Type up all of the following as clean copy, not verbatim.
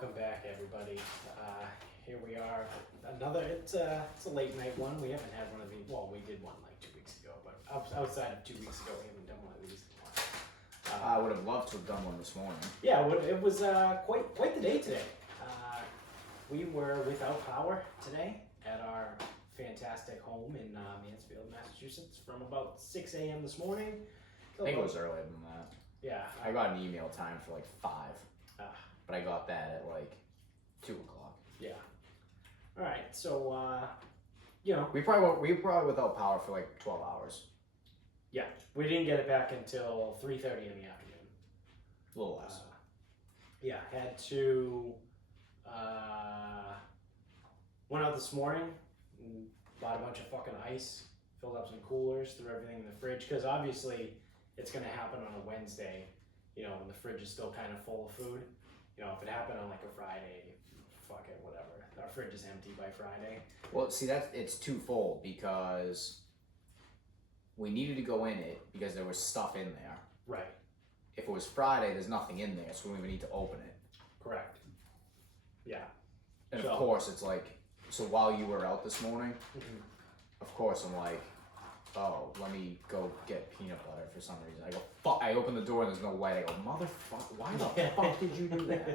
welcome back, everybody. Here we are. It's a late night one. We haven't had one of these. Well, we did one like 2 weeks ago, but outside of 2 weeks ago, we haven't done one of these in a while. I would have loved to have done one this morning. Yeah, it was quite the day today. We were without power today at our fantastic home in Mansfield, Massachusetts, from about 6 a.m. this morning. I think it was earlier than that. Yeah. I got an email time for like 5. But I got that at like 2 o'clock. Yeah. All right. So, we probably without power for like 12 hours. Yeah, we didn't get it back until 3:30 in the afternoon. A little less. Had to went out this morning, and bought a bunch of fucking ice, filled up some coolers, threw everything in the fridge because obviously it's gonna happen on a Wednesday. When the fridge is still kind of full of food. If it happened on like a Friday, fuck it, whatever. Our fridge is empty by Friday. Well, see, it's twofold because we needed to go in it because there was stuff in there. Right. If it was Friday, there's nothing in there, so we don't even need to open it. Correct. Yeah. And of course, it's like, so while you were out this morning, of course, I'm like, oh, let me go get peanut butter for some reason. I go, fuck, I open the door and there's no light. I go, motherfucker, why the fuck did you do that?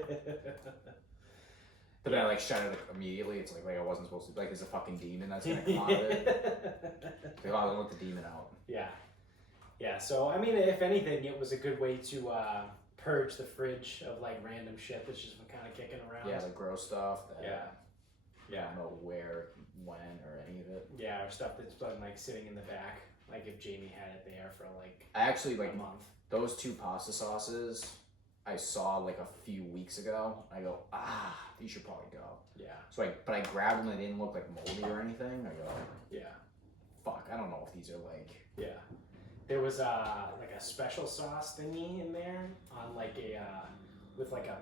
But then I like shut it immediately. It's like I wasn't supposed to, like there's a fucking demon that's gonna come out of it. Like, oh, don't let the demon out. Yeah. Yeah, so I mean, if anything, it was a good way to purge the fridge of like random shit that's just been kind of kicking around. Yeah, like gross stuff. That Yeah. I don't know where, when, or any of it. Yeah, or stuff that's been like sitting in the back. Like if Jamie had it there for like I actually like a month. Those 2 pasta sauces I saw like a few weeks ago. I go, these should probably go. Yeah. So but I grabbed them and they didn't look like moldy or anything. I go, Yeah. fuck, I don't know if these are like. Yeah. There was like a special sauce thingy in there on like with like a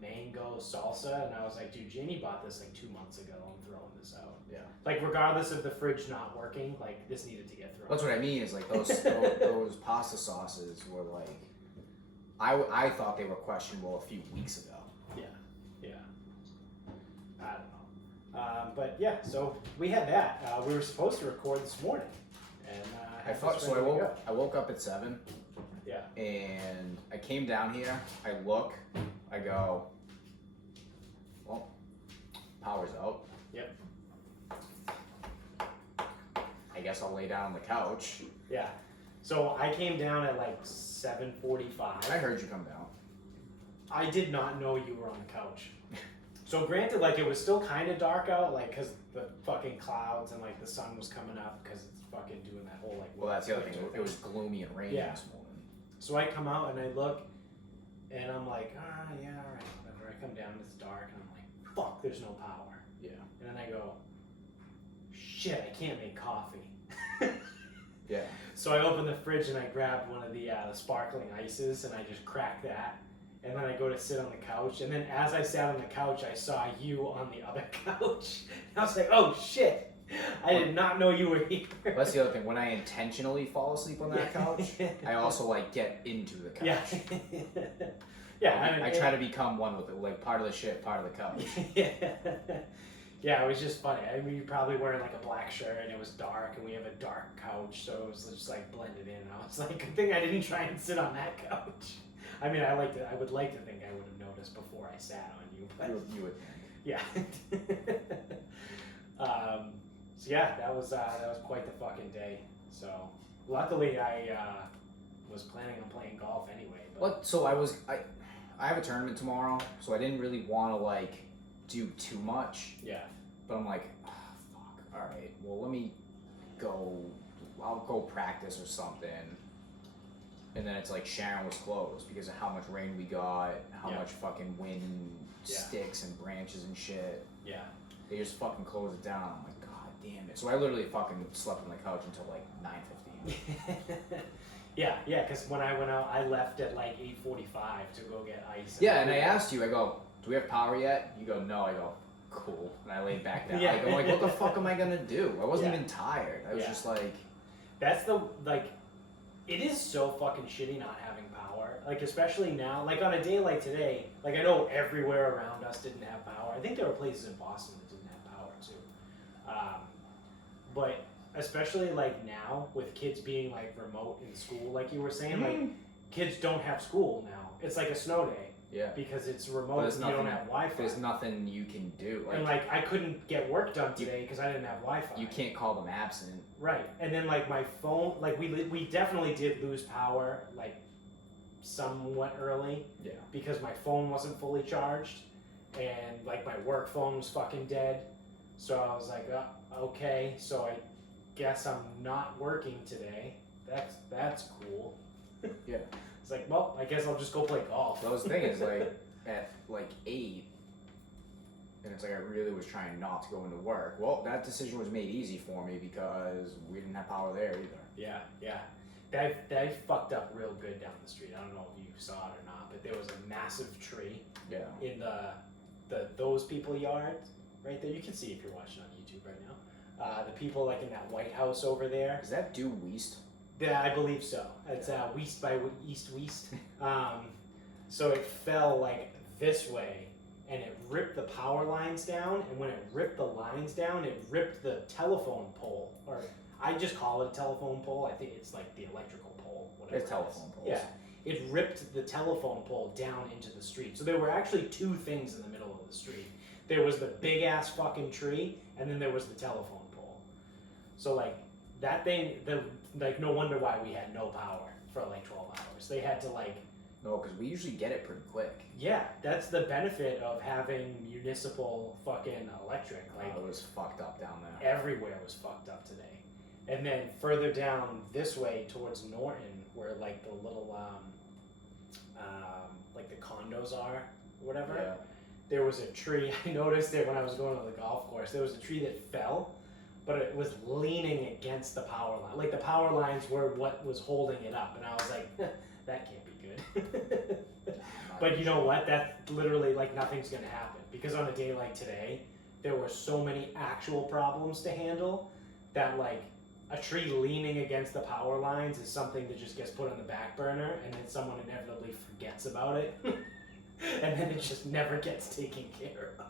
mango salsa, and I was like, dude, Jamie bought this like 2 months ago. I'm throwing this out. Yeah. Like regardless of the fridge not working, like this needed to get thrown. That's what I mean. Is like those pasta sauces were like, I thought they were questionable a few weeks ago. Yeah. I don't know. But yeah, so we had that. We were supposed to record this morning, and I woke up at 7. Yeah. And I came down here. I look. I go, well, power's out. Yep. I guess I'll lay down on the couch. Yeah. So I came down at like 7:45. I heard you come down. I did not know you were on the couch. So granted, like it was still kind of dark out, like because the fucking clouds and like the sun was coming up because it's fucking doing that whole like. Well, that's the other thing. It was gloomy and rainy this morning. So I come out and I look, and I'm like, yeah, all right, whatever. I come down, it's dark, and I'm like, fuck, there's no power. Yeah. And then I go, shit, I can't make coffee. Yeah. So I open the fridge and I grab one of the sparkling ices and I just crack that. And then I go to sit on the couch. And then as I sat on the couch, I saw you on the other couch. And I was like, oh shit, I did not know you were here. That's the other thing. When I intentionally fall asleep on that couch, I also like get into the couch. Yeah. Yeah. I try to become one with it, like part of the shit, part of the couch. Yeah. Yeah, it was just funny. I mean, you're probably wearing like a black shirt and it was dark and we have a dark couch, so it was just like blended in. And I was like, good thing I didn't try and sit on that couch. I mean, I would like to think I would have noticed before I sat on you, but You would think. yeah. So yeah, that was quite the fucking day. So luckily I was planning on playing golf anyway. But So I have a tournament tomorrow, so I didn't really want to like do too much. Yeah. But I'm like, fuck, alright, well let me go, I'll go practice or something. And then it's like Sharon was closed because of how much rain we got, how much fucking wind, sticks and branches and shit. Yeah. They just fucking closed it down. I'm like, god damn it. So I literally fucking slept on the couch until like 9:15. Yeah, because when I went out, I left at like 8:45 to go get ice. Yeah, and I asked you, I go, do we have power yet? You go, no. I go, cool. And I laid back down. Yeah. I'm like, what the fuck am I gonna do? I wasn't even tired. I was just like... That's the, like, it is so fucking shitty not having power. Like, especially now, like on a day like today, like I know everywhere around us didn't have power. I think there were places in Boston that didn't have power too. But especially like now with kids being like remote in school, like you were saying, like kids don't have school now. It's like a snow day. Yeah. Because it's remote and you don't have Wi-Fi. There's nothing you can do. And like I couldn't get work done today because I didn't have Wi-Fi. You can't call them absent. Right. And then like my phone, like we definitely did lose power like somewhat early. Yeah. Because my phone wasn't fully charged, and like my work phone was fucking dead. So I was like, okay, so I guess I'm not working today. That's cool. Yeah. It's like, well, I guess I'll just go play golf. Well, the thing is, like, at like 8, and it's like I really was trying not to go into work. Well, that decision was made easy for me because we didn't have power there either. Yeah, yeah. That fucked up real good down the street. I don't know if you saw it or not, but there was a massive tree Yeah. in those people yard right there. You can see if you're watching on YouTube right now. The people like in that White House over there. Is that due west? Yeah, I believe so. It's west by east. So it fell like this way, and it ripped the power lines down. And when it ripped the lines down, it ripped the telephone pole. Or I just call it a telephone pole. I think it's like the electrical pole. Whatever. It's telephone poles. Yeah, it ripped the telephone pole down into the street. So there were actually two things in the middle of the street. There was the big ass fucking tree, and then there was the telephone pole. So like that thing, like no wonder why we had no power for like 12 hours. They had to like. No, because we usually get it pretty quick. Yeah, that's the benefit of having municipal fucking electric. Like it was fucked up down there. Everywhere was fucked up today. And then further down this way towards Norton, where like the little like the condos are, or whatever. Yeah. There was a tree. I noticed it when I was going to the golf course. There was a tree that fell, but it was leaning against the power line. Like the power lines were what was holding it up, and I was like, that can't be good. But you know what? That's literally like nothing's gonna happen because on a day like today, there were so many actual problems to handle that like a tree leaning against the power lines is something that just gets put on the back burner, and then someone inevitably forgets about it, and then it just never gets taken care of.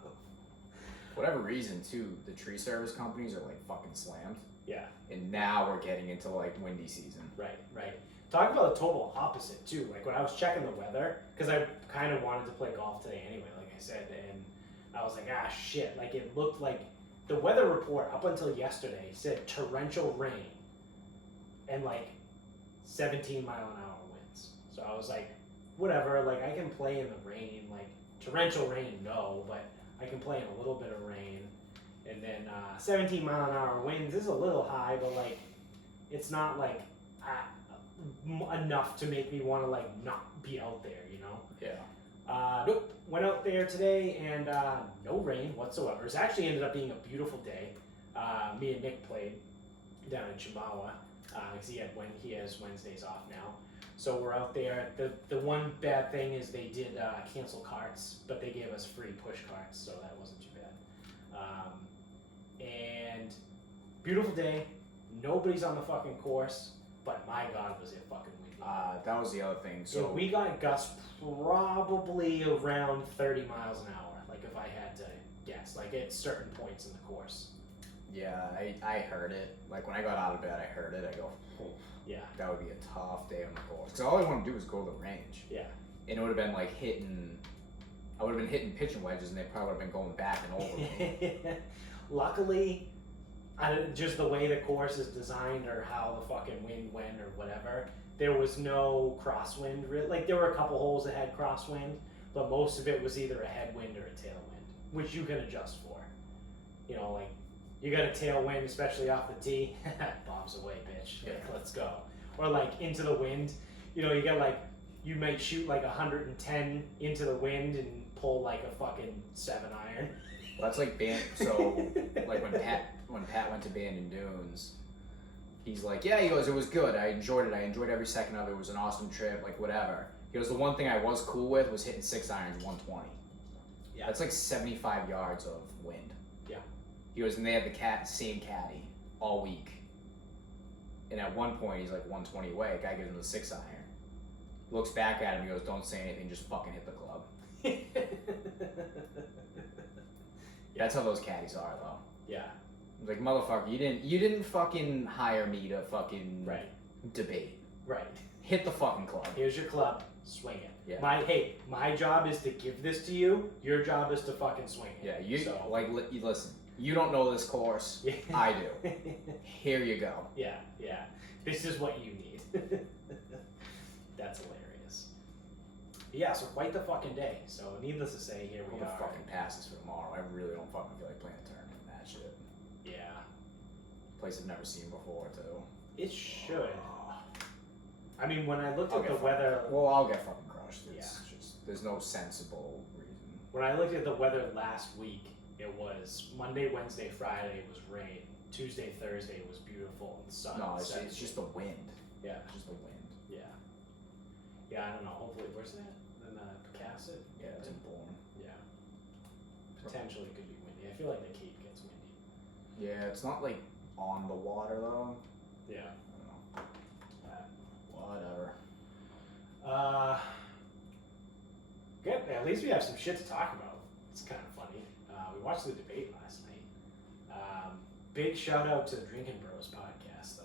For whatever reason, too, the tree service companies are like fucking slammed. Yeah. And now we're getting into like windy season. Right, right. Talk about the total opposite too. Like when I was checking the weather, because I kind of wanted to play golf today anyway, like I said, and I was like, shit. Like it looked like the weather report up until yesterday said torrential rain and like 17-mile-an-hour winds. So I was like, whatever. Like I can play in the rain. Like torrential rain, no, but I can play in a little bit of rain. And then 17-mile-an-hour winds is a little high, but like it's not like enough to make me want to like not be out there, you know? Yeah. Nope. Went out there today and no rain whatsoever. It actually ended up being a beautiful day. Me and Nick played down in Chimawa because he has Wednesdays off now. So we're out there. The one bad thing is they did cancel carts, but they gave us free push carts, so that wasn't too bad. And beautiful day. Nobody's on the fucking course, but my God, was it fucking windy. That was the other thing. So yeah, we got gusts probably around 30 miles an hour, like if I had to guess, like at certain points in the course. Yeah, I heard it. Like when I got out of bed, I heard it. I go, oh, yeah, that would be a tough day on the course. Because all I want to do is go to the range. Yeah. And it would have been like I would have been hitting pitching wedges, and they probably would have been going back and over them. Luckily, just the way the course is designed or how the fucking wind went or whatever, there was no crosswind. Like there were a couple holes that had crosswind, but most of it was either a headwind or a tailwind, which you can adjust for. You know, like you got a tailwind, especially off the tee, bombs away, bitch. Like, let's go. Or like into the wind, you know, you got like, you might shoot like 110 into the wind and pull like a fucking 7-iron. Well, that's like so like when Pat went to Bandon Dunes, he's like, yeah, he goes, it was good. I enjoyed it. I enjoyed every second of it. It was an awesome trip, like whatever. He goes, the one thing I was cool with was hitting 6-irons 120. Yeah. That's like 75 yards of wind. Yeah. He goes, and they had the same caddy all week. And at one point, he's like 120 away. Guy gives him the 6-iron. looks back at him and goes, "Don't say anything, just fucking hit the club." That's how those caddies are, though. Yeah. Like, motherfucker, you didn't fucking hire me to fucking debate. Right. Hit the fucking club. Here's your club. Swing it. Yeah. My job is to give this to you. Your job is to fucking swing it. Yeah. You listen. You don't know this course. I do. Here you go. Yeah. Yeah. This is what you need. That's hilarious. Yeah. So quite the fucking day. So needless to say, here we I'm are. gonna fucking pass this for tomorrow. I really don't fucking feel like playing a tournament in that shit. Yeah. Place I've never seen before too. It should. I mean, when I looked at the weather. Well, I'll get fucking crushed. It's just, there's no sensible reason. When I looked at the weather last week, it was Monday, Wednesday, Friday was rain. Tuesday, Thursday was beautiful and sun. No, it's just the wind. Yeah. It's just the wind. Yeah. Yeah, I don't know. Hopefully, where's that? In Picasset? Yeah, it's in Bourne. Yeah. Potentially could be windy. I feel like the Cape gets windy. Yeah, it's not like on the water though. Yeah. I don't know. Whatever. Good. At least we have some shit to talk about. It's kind of funny. We watched the debate last night. Big shout out to the Drinking Bros podcast,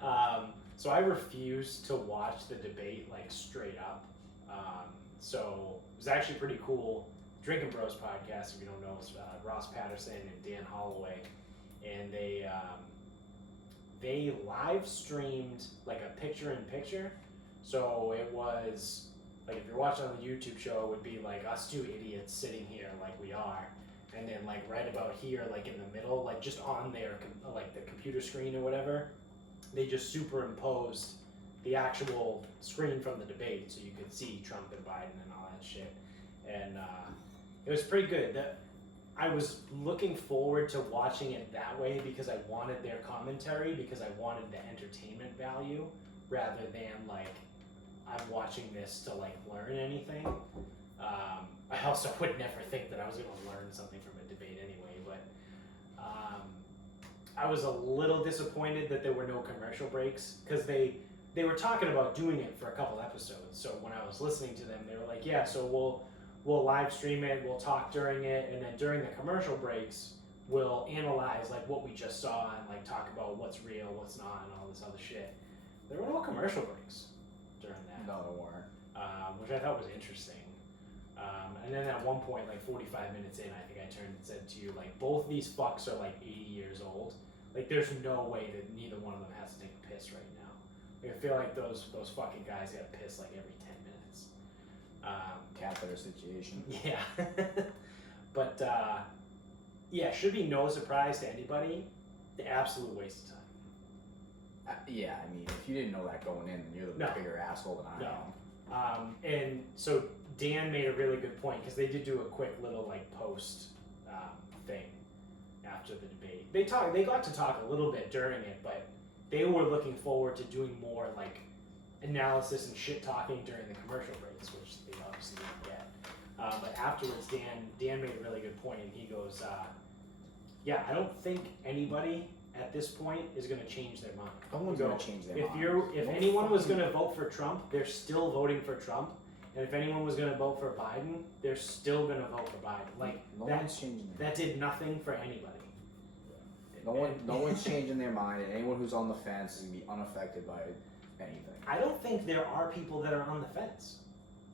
though. So I refused to watch the debate like straight up. So it was actually pretty cool. Drinking Bros podcast, if you don't know, it's Ross Patterson and Dan Holloway, and they live streamed like a picture-in-picture. So it was like, if you're watching on the YouTube show, it would be like us two idiots sitting here like we are, and then like right about here, like in the middle, like just on their like the computer screen or whatever, they just superimposed the actual screen from the debate, so you could see Trump and Biden and all that shit, and it was pretty good. I was looking forward to watching it that way because I wanted their commentary, because I wanted the entertainment value rather than like I'm watching this to like learn anything. I also would never think that I was going to learn something from a debate anyway, but I was a little disappointed that there were no commercial breaks, because they were talking about doing it for a couple episodes. So when I was listening to them, they were like, yeah, so we'll live stream it, we'll talk during it, and then during the commercial breaks, we'll analyze like what we just saw and like talk about what's real, what's not, and all this other shit. There were no commercial breaks during that. No, there weren't. Which I thought was interesting. And then at one point, like 45 minutes in, I think I turned and said to you, like, both these fucks are like 80 years old. Like, there's no way that neither one of them has to take a piss right now. Like, I feel like those fucking guys gotta piss like every 10 minutes. Catheter situation. Yeah. But, yeah, should be no surprise to anybody. The absolute waste of time. Yeah, I mean, if you didn't know that going in, then you're the bigger asshole than I am. And so Dan made a really good point, because they did do a quick little like post thing after the debate. They got to talk a little bit during it, but they were looking forward to doing more like analysis and shit talking during the commercial breaks, which they obviously didn't get. But afterwards, Dan made a really good point, and he goes, "Yeah, I don't think anybody at this point is going to change their mind. No one's going to change their mind. If anyone was going to vote for Trump, they're still voting for Trump. And if anyone was going to vote for Biden, they're still going to vote for Biden. Like, one's changing their that did nothing for anybody. No one's changing their mind, and anyone who's on the fence is going to be unaffected by anything. I don't think there are people that are on the fence.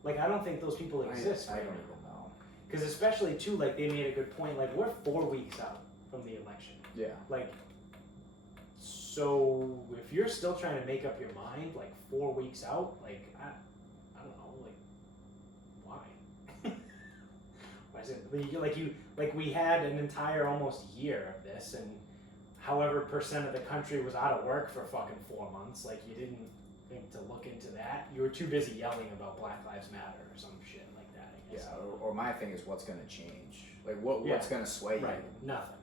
Like, I don't think those people exist I right don't now. even know. Because especially, too, like, they made a good point. Like, we're 4 weeks out from the election. Yeah. Like, so if you're still trying to make up your mind, like 4 weeks out, like I don't know, like why? Why is it like we had an entire almost year of this, and however percent of the country was out of work for fucking 4 months. Like, you didn't think to look into that. You were too busy yelling about Black Lives Matter or some shit like that, I guess. Yeah. Or my thing is, what's going to change? Like, what's going to sway you? Right. Nothing.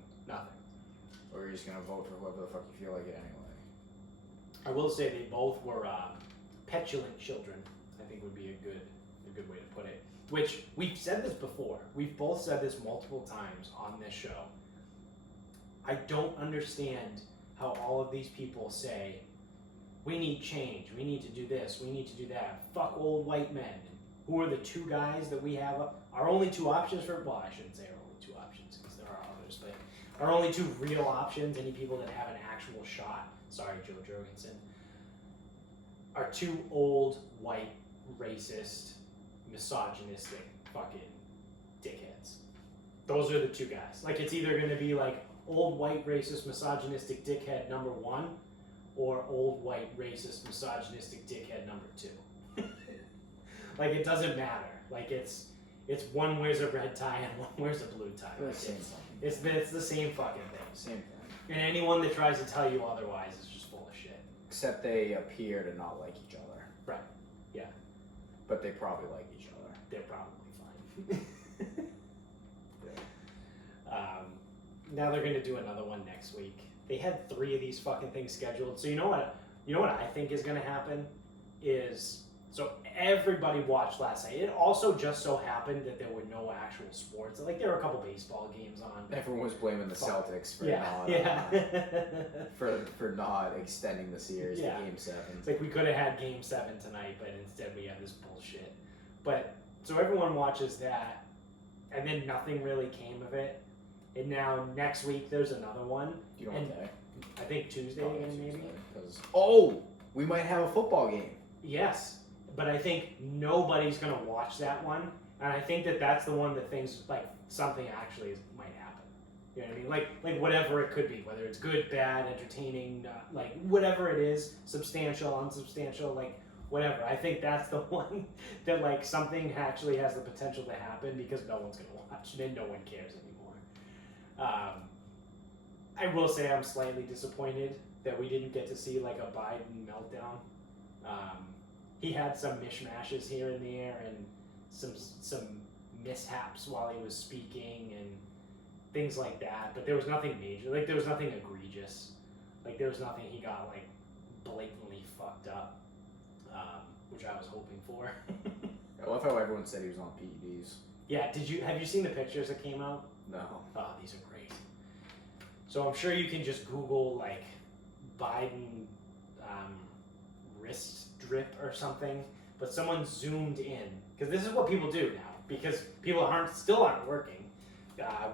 Or you're just gonna vote for whoever the fuck you feel like it anyway. I will say they both were petulant children, I think would be a good way to put it. Which, we've said this before. We've both said this multiple times on this show. I don't understand how all of these people say we need change. We need to do this. We need to do that. Fuck old white men. Who are the two guys that we have? Our only two options for, well, I shouldn't say our only two options because there are others, but our only two real options, any people that have an actual shot, sorry, Joe Rogan, are two old, white, racist, misogynistic fucking dickheads. Those are the two guys. Like, it's either going to be like old, white, racist, misogynistic dickhead number one, or old, white, racist, misogynistic dickhead number two. Like, it doesn't matter. Like, it's one wears a red tie and one wears a blue tie. Like, it's the same fucking thing. Same thing. And anyone that tries to tell you otherwise is just full of shit. Except they appear to not like each other. Right. Yeah. But they probably like each other. They're probably fine. Now they're gonna do another one next week. They had 3 of these fucking things scheduled. So you know what I think is gonna happen is, so everybody watched last night. It also just so happened that there were no actual sports. Like, there were a couple baseball games on. Everyone was blaming the Celtics for for not extending the series to Game 7. It's like we could have had Game 7 tonight, but instead we have this bullshit. But so everyone watches that, and then nothing really came of it. And now next week there's another one. Do you know what day? I think Tuesday again, maybe. We might have a football game. Yes, but I think nobody's gonna watch that one, and I think that that's the one that thinks like something actually might happen. You know what I mean? Like whatever it could be, whether it's good, bad, entertaining, like whatever it is, substantial, unsubstantial, like whatever. I think that's the one that like something actually has the potential to happen because no one's gonna watch it and no one cares anymore. I will say I'm slightly disappointed that we didn't get to see like a Biden meltdown. He had some mishmashes here and there and some mishaps while he was speaking and things like that, but there was nothing major. Like, there was nothing egregious. Like, there was nothing he got like blatantly fucked up, which I was hoping for. I love how everyone said he was on PEDs. Yeah, have you seen the pictures that came out? No. Oh, these are great. So I'm sure you can just Google like Biden wrist drip or something, but someone zoomed in, because this is what people do now, because people still aren't working.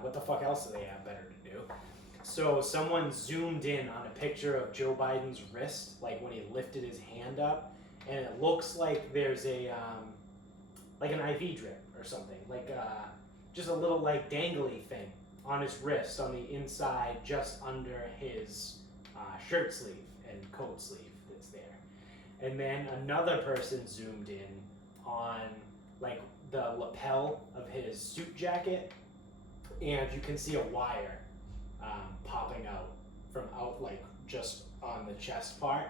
What the fuck else do they have better to do? So someone zoomed in on a picture of Joe Biden's wrist, like when he lifted his hand up, and it looks like there's a like an IV drip or something, like just a little like dangly thing on his wrist on the inside, just under his shirt sleeve and coat sleeve that's there. And then another person zoomed in on like the lapel of his suit jacket, and you can see a wire popping out from like just on the chest part.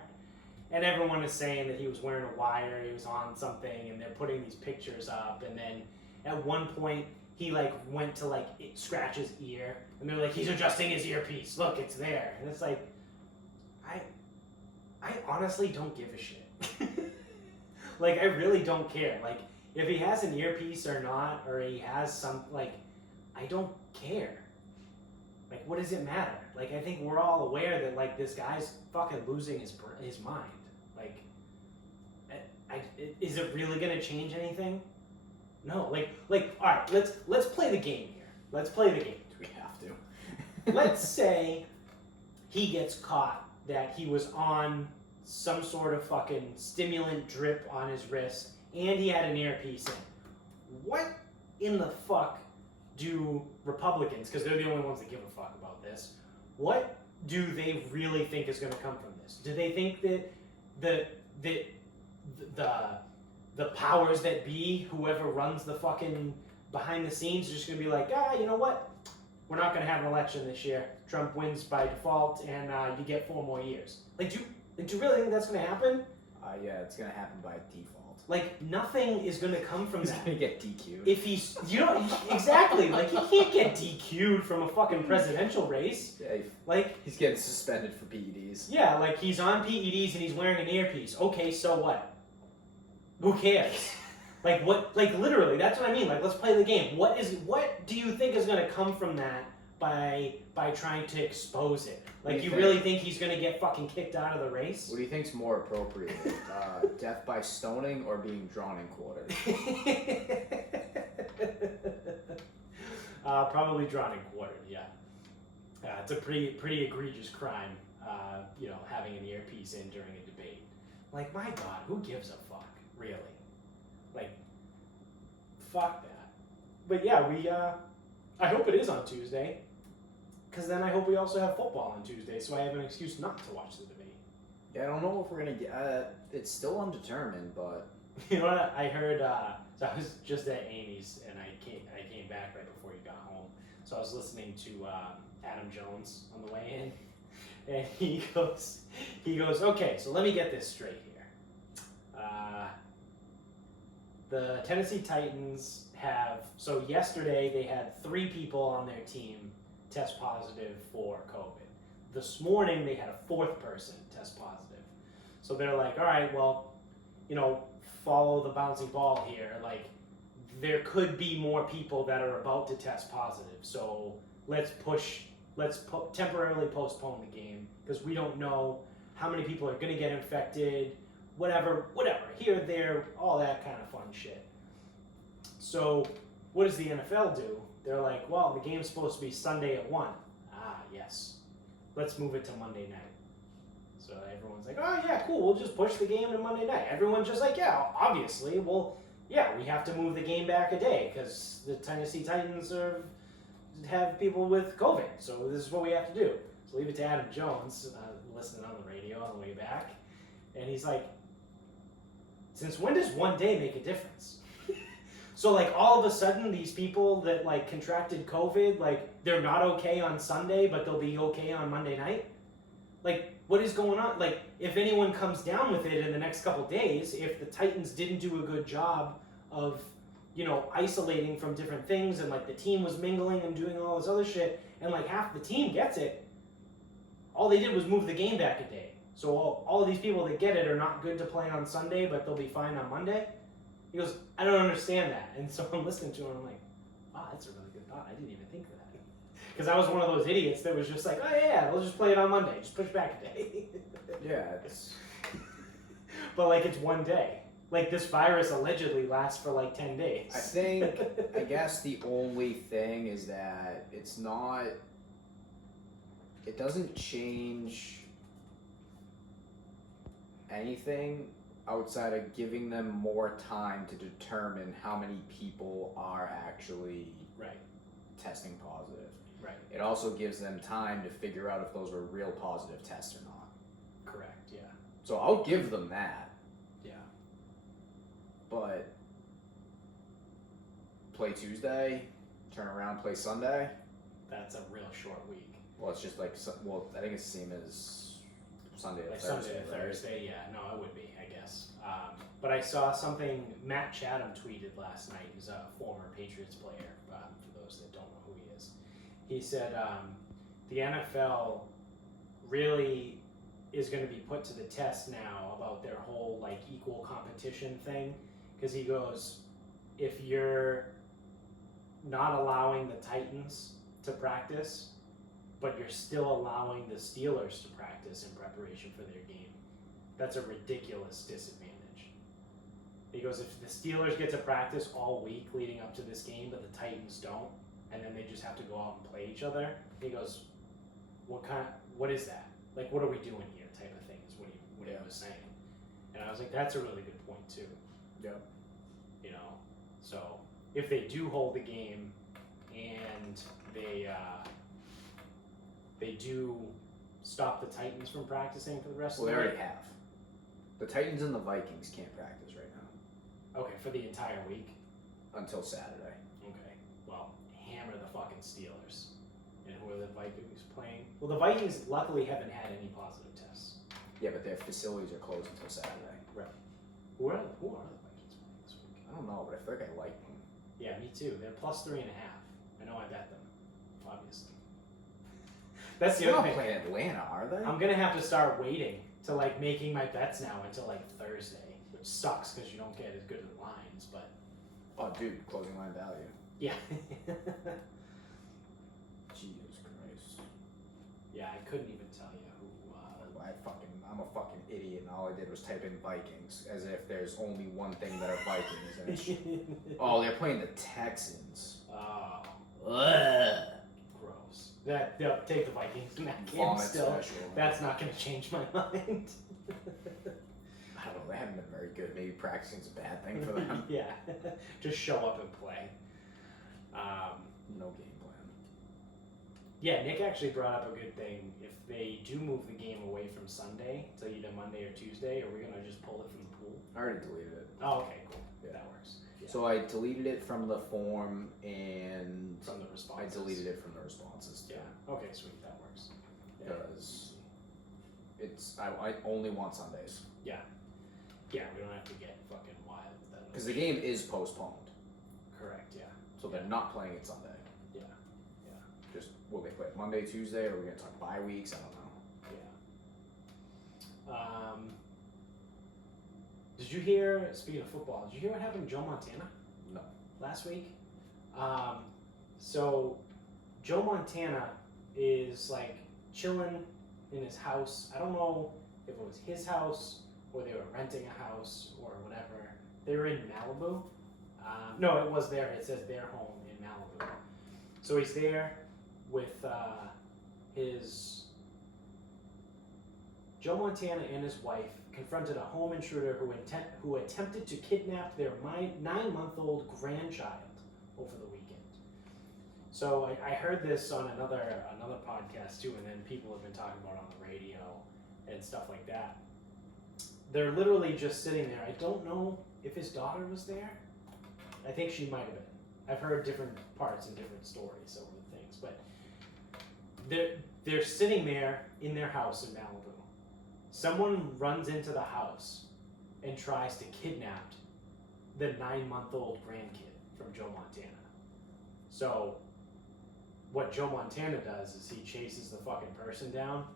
And everyone is saying that he was wearing a wire, he was on something, and they're putting these pictures up. And then at one point, he like went to like scratch his ear, and they're like, he's adjusting his earpiece. Look, it's there. And it's like, I honestly don't give a shit. Like, I really don't care. Like, if he has an earpiece or not, or he has some, like, I don't care. Like, what does it matter? Like, I think we're all aware that like this guy's fucking losing his mind. Like, is it really gonna change anything? No. Like, all right, let's play the game here. Let's play the game. We have to. Let's say he gets caught that he was on some sort of fucking stimulant drip on his wrist and he had an earpiece in. What in the fuck do Republicans, because they're the only ones that give a fuck about this, what do they really think is going to come from this? Do they think that the powers that be, whoever runs the fucking behind the scenes, are just going to be like, you know what? We're not going to have an election this year. Trump wins by default, and you get 4 more years. Like, do you really think that's going to happen? Yeah, it's going to happen by default. Like, nothing is going to come from He's that. going to get DQ'd. If he's, exactly. Like, he can't get DQ'd from a fucking presidential race. Yeah, like, he's getting suspended for PEDs. Yeah, like, he's on PEDs and he's wearing an earpiece. Okay, so what? Who cares? Like, what? Like, literally, that's what I mean. Like, let's play the game. What do you think is going to come from that by trying to expose it. What Like, do you you really think? think he's gonna get fucking kicked out of the race? What do you think's more appropriate, death by stoning or being drawn and quartered? Probably drawn and quartered. Yeah. It's a pretty egregious crime. Having an earpiece in during a debate. Like, my God, who gives a fuck? Really? Like, fuck that. But yeah, I hope it is on Tuesday, because then I hope we also have football on Tuesday, so I have an excuse not to watch the debate. Yeah, I don't know if we're gonna get. It's still undetermined, but You know what? I heard. So I was just at Amy's, and I came back right before you got home. So I was listening to Adam Jones on the way in, and he goes, okay, so let me get this straight here. The Tennessee Titans so yesterday they had 3 people on their team test positive for COVID. This morning they had a 4th person test positive. So they're like, all right, well, follow the bouncing ball here. Like, there could be more people that are about to test positive. So let's temporarily postpone the game, because we don't know how many people are going to get infected, whatever, here, there, all that kind of fun shit. So what does the NFL do? They're like, well, the game's supposed to be Sunday at 1. Ah, yes. Let's move it to Monday night. So everyone's like, oh yeah, cool, we'll just push the game to Monday night. Everyone's just like, yeah, obviously, well, yeah, we have to move the game back a day, because the Tennessee Titans have people with COVID, so this is what we have to do. So leave it to Adam Jones, listening on the radio on the way back, and he's like, since when does one day make a difference? So, like, all of a sudden, these people that, like, contracted COVID, like, they're not okay on Sunday, but they'll be okay on Monday night? Like, what is going on? Like, if anyone comes down with it in the next couple days, if the Titans didn't do a good job of, isolating from different things, and, like, the team was mingling and doing all this other shit, and, like, half the team gets it, all they did was move the game back a day. So all of these people that get it are not good to play on Sunday, but they'll be fine on Monday? He goes, I don't understand that. And so I'm listening to him, I'm like, wow, that's a really good thought. I didn't even think of that. Because I was one of those idiots that was just like, oh yeah, we'll just play it on Monday. Just push back a day. yeah, it's. But, like, it's one day. Like, this virus allegedly lasts for, like, 10 days. I guess the only thing is that it's not. It doesn't change anything outside of giving them more time to determine how many people are actually Right. testing positive. Right. It also gives them time to figure out if those were real positive tests or not. Correct, yeah. So I'll give them that. Yeah. But play Tuesday, turn around, play Sunday. That's a real short week. Well, it's just like, I think it's the same as Sunday to Like Thursday. Sunday to right? Thursday, yeah. No, it would be, I guess. But I saw something Matt Chatham tweeted last night. He's a former Patriots player, for those that don't know who he is. He said the NFL really is going to be put to the test now about their whole, like, equal competition thing. Because he goes, if you're not allowing the Titans to practice, but you're still allowing the Steelers to practice in preparation for their game, that's a ridiculous disadvantage. He goes, if the Steelers get to practice all week leading up to this game, but the Titans don't, and then they just have to go out and play each other, he goes, what is that? Like, what are we doing here type of thing is what he was saying. And I was like, that's a really good point too. Yep. So if they do hold the game and they do stop the Titans from practicing for the rest Well, of they the already week. have. The Titans and the Vikings can't practice right now Okay, for the entire week. until Saturday. Okay, well, hammer the fucking Steelers. And who are the Vikings playing? Well, the Vikings luckily haven't had any positive tests. Yeah, but their facilities are closed until Saturday. Right. Who are the Vikings playing this week? I don't know, but I feel like I like them. Yeah, me too. They're plus 3.5. I know I bet them, obviously. That's the They're other not thing. playing Atlanta, are they? I'm gonna have to start waiting to, like, making my bets now until, like, Thursday, which sucks because you don't get as good of lines, but Oh, dude, closing line value. yeah. Jesus Yeah, I couldn't even tell you who. I'm a fucking idiot, and all I did was type in Vikings, as if there's only one thing that are Vikings. And it's, oh, they're playing the Texans. Oh, Ugh. gross. Take the Vikings in that game Vomit still. special. That's not going to change my mind. I don't know, they haven't been very good. Maybe practicing's a bad thing for them. Yeah, just show up and play. No game plan. Yeah, Nick actually brought up a good thing. If they do move the game away from Sunday to either Monday or Tuesday, are we going to just pull it from the pool? I already deleted it. Oh, okay, cool. Yeah. That works. Yeah. So I deleted it from the form, and From the I responses. deleted it from the responses too. Yeah. Okay, sweet. That works. Yeah. Because I only want Sundays. Yeah, we don't have to get fucking wild with that. Because the game is postponed, Correct. Yeah. so they're not playing it Sunday. Yeah. Just will they play it Monday, Tuesday, or are we gonna talk bye weeks? I don't know. Yeah. Did you hear? Speaking of football, did you hear what happened to Joe Montana? No. Last week. So Joe Montana is like chilling in his house. I don't know if it was his house or they were renting a house or whatever. They were in Malibu. No, it was there. It says their home in Malibu. So he's there with his Joe Montana and his wife confronted a home intruder who attempted to kidnap their 9-month-old grandchild over the weekend. So I heard this on another podcast too, and then people have been talking about it on the radio and stuff like that. They're literally just sitting there. I don't know if his daughter was there. I think she might have been. I've heard different parts and different stories over the things, but they're sitting there in their house in Malibu. Someone runs into the house and tries to kidnap the 9-month-old grandkid from Joe Montana. So what Joe Montana does is he chases the fucking person down,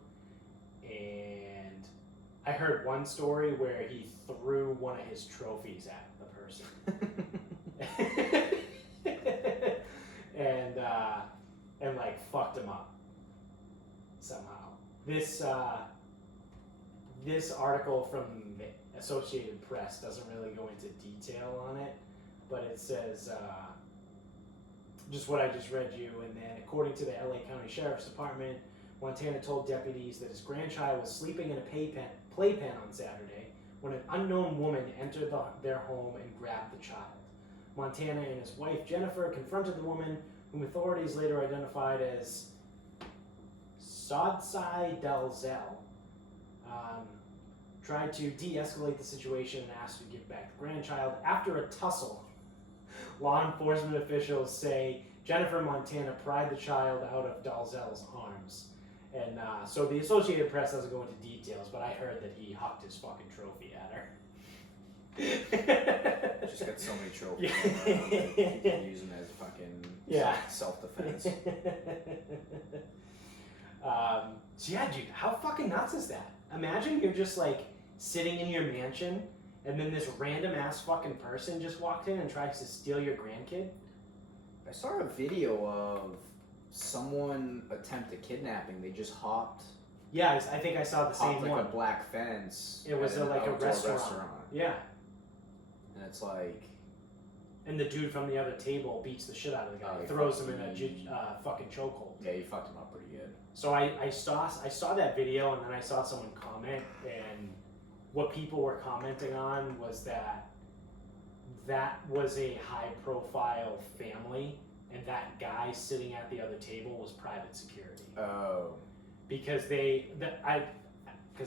and I heard one story where he threw one of his trophies at the person. and like fucked him up somehow. This article from the Associated Press doesn't really go into detail on it, but it says just what I just read you, and then according to the LA County Sheriff's Department, Montana told deputies that his grandchild was sleeping in a playpen on Saturday when an unknown woman entered their home and grabbed the child. Montana and his wife Jennifer confronted the woman, whom authorities later identified as Sodsai Dalzell, tried to de-escalate the situation and asked to give back the grandchild. After a tussle, law enforcement officials say Jennifer Montana pried the child out of Dalzell's arms. And so the Associated Press doesn't go into details, but I heard that he hucked his fucking trophy at her. Just got so many trophies. You can use them as fucking self-defense. So yeah, dude, how fucking nuts is that? Imagine you're just like sitting in your mansion, and then this random ass fucking person just walked in and tries to steal your grandkid. I saw a video of someone attempt kidnapping. They just hopped. Yeah, I think I saw the same like one. a black fence. It was like a restaurant. Yeah. And it's like. And the dude from the other table beats the shit out of the guy. He throws him in a fucking chokehold. Yeah, he fucked him up pretty good. So I saw that video, and then I saw someone comment, and what people were commenting on was that was a high-profile family, and that guy sitting at the other table was private security. Oh. Because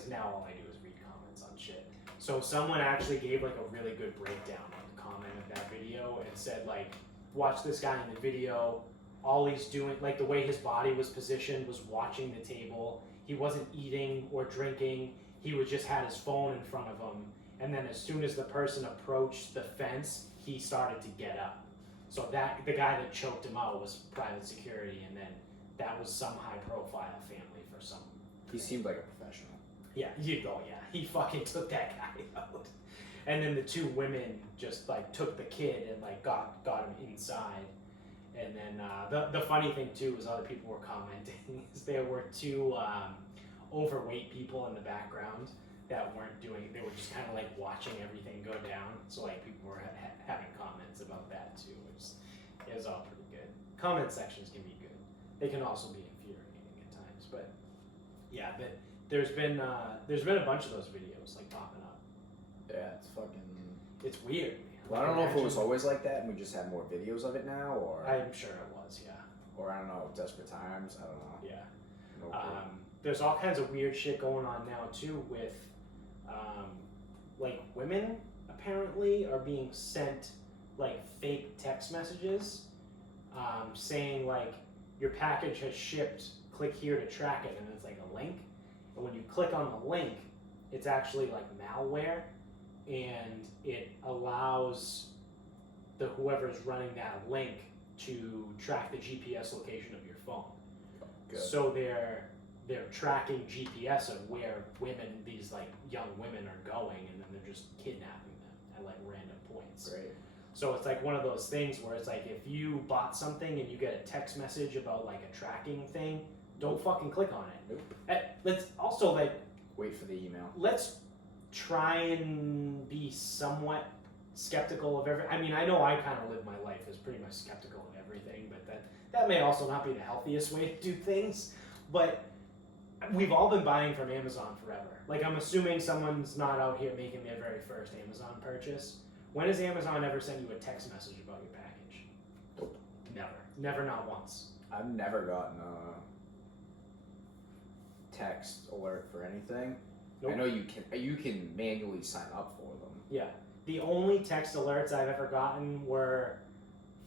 now all I do is read comments on shit. So someone actually gave like a really good breakdown of the comment of that video and said like, watch this guy in the video. All he's doing, like the way his body was positioned, was watching the table. He wasn't eating or drinking. He was just had his phone in front of him. And then as soon as the person approached the fence, he started to get up. So that the guy that choked him out was private security, and then that was some high-profile family for some. He seemed like a professional. Yeah, he fucking took that guy out. And then the two women just like took the kid and like got him inside. And then the funny thing too is other people were commenting is there were two overweight people in the background that weren't doing. They were just kind of like watching everything go down. So like people were having comments about that too. It was all pretty good. Comment sections can be good. They can also be infuriating at times. But yeah, but there's been a bunch of those videos like popping up. Yeah, it's fucking. It's weird. Man. Well, I don't know if it was always like that, and we just have more videos of it now, or I'm sure it was. Yeah. or I don't know, desperate times. I don't know. Yeah. No clue. There's all kinds of weird shit going on now too with like women apparently are being sent like fake text messages saying like your package has shipped, click here to track it, and it's like a link, and when you click on the link it's actually like malware, and it allows the whoever's running that link to track the GPS location of your phone. Good. So they're tracking GPS of where these like young women are going, and then they're just kidnapping them at like random points. Great. So it's like one of those things where it's like if you bought something and you get a text message about like a tracking thing, don't fucking click on it. Nope. Let's also like Wait for the email. let's try and be somewhat skeptical of everything. I mean, I know I kind of live my life as pretty much skeptical of everything, but that may also not be the healthiest way to do things. But we've all been buying from Amazon forever. Like, I'm assuming someone's not out here making their very first Amazon purchase. When has Amazon ever sent you a text message about your package? Nope. Never, not once. I've never gotten a text alert for anything. Nope. I know you can manually sign up for them. Yeah. The only text alerts I've ever gotten were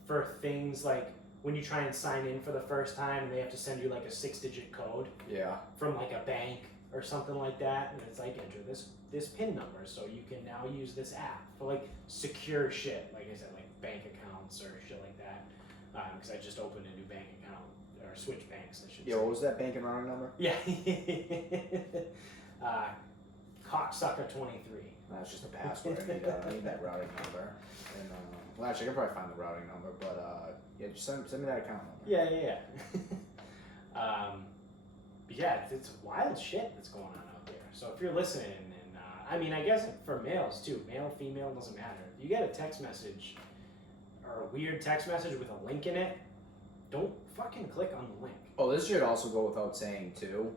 for things like when you try and sign in for the first time and they have to send you like a 6-digit code Yeah. from like a bank or something like that, and it's like enter this PIN number so you can now use this app for like secure shit, like I said, like bank accounts or shit like that. Because I just opened a new bank account, or switch banks, I should Yeah, say. what was that bank and routing number? Yeah. Cocksucker23. That's just a password. I need that routing number. And well, actually, I can probably find the routing number, but yeah, just send me that account number. Yeah. But yeah, it's wild shit that's going on out there. So if you're listening, and I mean, I guess for males too, male, female, doesn't matter. If you get a text message or a weird text message with a link in it, don't fucking click on the link. Oh, this should also go without saying too.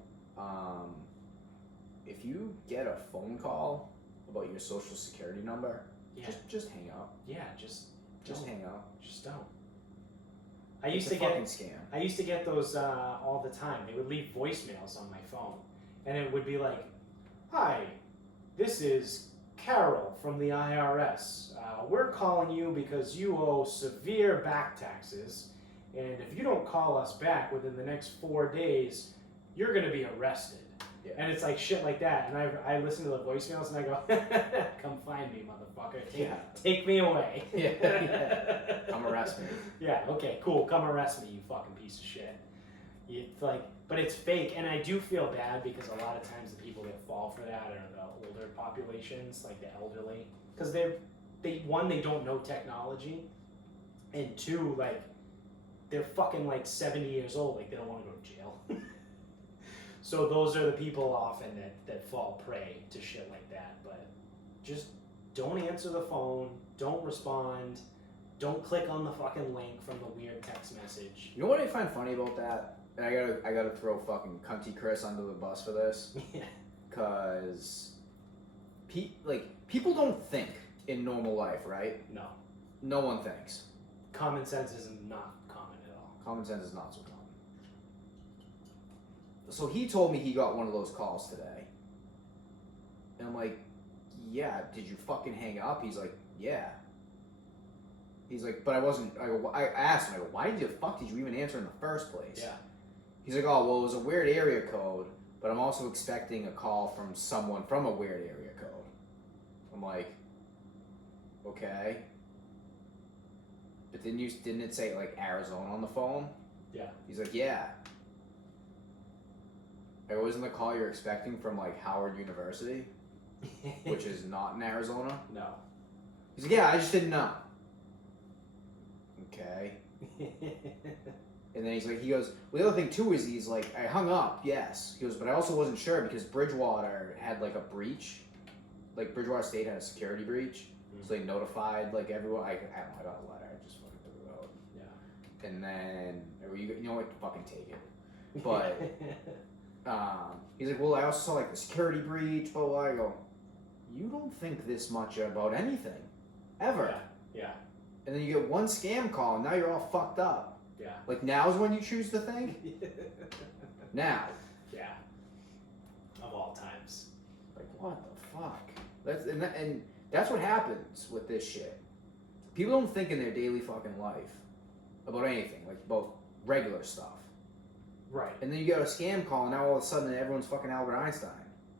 If you get a phone call about your social security number, Yeah. just hang up. Yeah, just don't. Hang up. Just don't. I It's used a to get fucking scam. I used to get those all the time. They would leave voicemails on my phone, and it would be like, "Hi, this is Carol from the IRS. We're calling you because you owe severe back taxes, and if you don't call us back within the next 4 days, you're going to be arrested." Yeah. And it's like shit like that. And I listen to the voicemails and I go, "Come find me, motherfucker. Take me away." Yeah. Come arrest me. Yeah, okay, cool. Come arrest me, you fucking piece of shit. It's like, but it's fake, and I do feel bad because a lot of times the people that fall for that are the older populations, like the elderly, because they don't know technology, and two, like they're fucking like 70 years old, like they don't want to go to jail. So those are the people often that fall prey to shit like that. But just don't answer the phone, don't respond. Don't click on the fucking link from the weird text message. You know what I find funny about that? And I gotta throw fucking cunty Chris under the bus for this. Yeah. Cause people don't think in normal life, right? No. No one thinks. Common sense is not common at all. Common sense is not so common. So he told me he got one of those calls today. And I'm like, yeah, did you fucking hang up? He's like, yeah. He's like, but I wasn't. I asked him, I go, why the fuck did you even answer in the first place? Yeah. He's like, oh, well, it was a weird area code, but I'm also expecting a call from someone from a weird area code. I'm like, okay. But didn't it say like Arizona on the phone? Yeah. He's like, yeah. It wasn't the call you're expecting from like Howard University, which is not in Arizona. No. He's like, yeah, I just didn't know. Okay. And then he goes, well, the other thing too is he's like, I hung up, yes. He goes, but I also wasn't sure because Bridgewater had like a breach. Like Bridgewater State had a security breach. So they notified like everyone. I don't know, I got a letter. I just fucking took it out. Yeah. And then, or you know what, fucking take it. But he's like, well, I also saw like the security breach, blah, blah. I go, you don't think this much about anything. Ever. Yeah. And then you get one scam call and now you're all fucked up. Yeah. Like now's when you choose to think? Now. Yeah. Of all times. Like, what the fuck? And that's what happens with this shit. People don't think in their daily fucking life about anything, like about regular stuff. Right. And then you get a scam call, and now all of a sudden everyone's fucking Albert Einstein.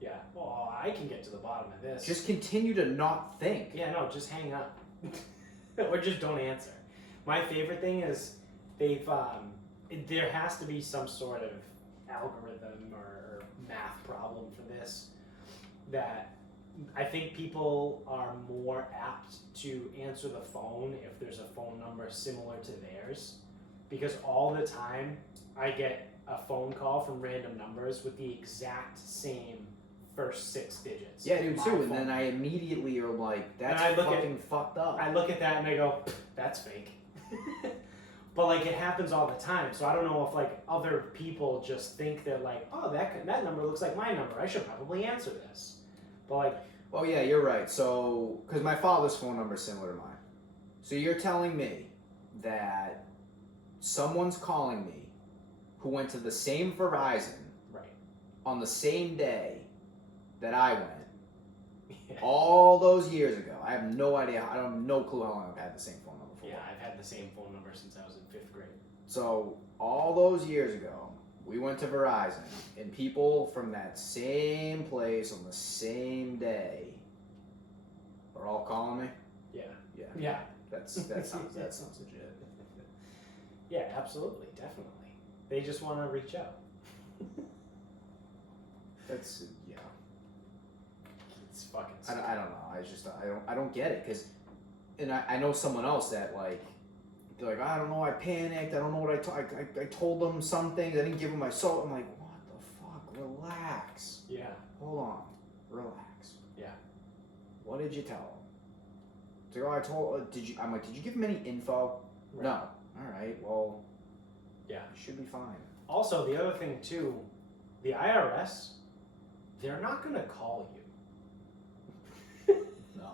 Yeah. Well, I can get to the bottom of this. Just continue to not think. Yeah, no, just hang up. Or just don't answer. My favorite thing is there has to be some sort of algorithm or math problem for this that I think people are more apt to answer the phone if there's a phone number similar to theirs, because all the time I get a phone call from random numbers with the exact same first 6 digits. Yeah, dude, My too. And phone then I number. immediately are like, that's And I look fucking fucked up. I look at that and I go, that's fake. But like it happens all the time, so I don't know if like other people just think that like, oh, that number looks like my number. I should probably answer this. But like, Oh yeah, you're right. So, because my father's phone number is similar to mine. So you're telling me that someone's calling me who went to the same Verizon right. on the same day that I went Yeah. all those years ago. I have no idea. I don't have no clue how long I've had the same phone number for. Yeah, I've had the same phone number since I was in 5th grade. So all those years ago, we went to Verizon, and people from that same place on the same day are all calling me. Yeah. Yeah, Yeah. that sounds legit. Yeah, absolutely, definitely. They just want to reach out. That's yeah. It's fucking. I don't know. I don't get it because, and I know someone else that like. They're like, I don't know, I panicked, I don't know what I told them some things, I didn't give them my soul. I'm like, what the fuck? Relax. Yeah. Hold on. Relax. Yeah. What did you tell them? It's like, oh, I'm like, did you give them any info? Right. No. Alright, well, Yeah. you should be fine. Also, the other thing too, the IRS, they're not gonna call you. No.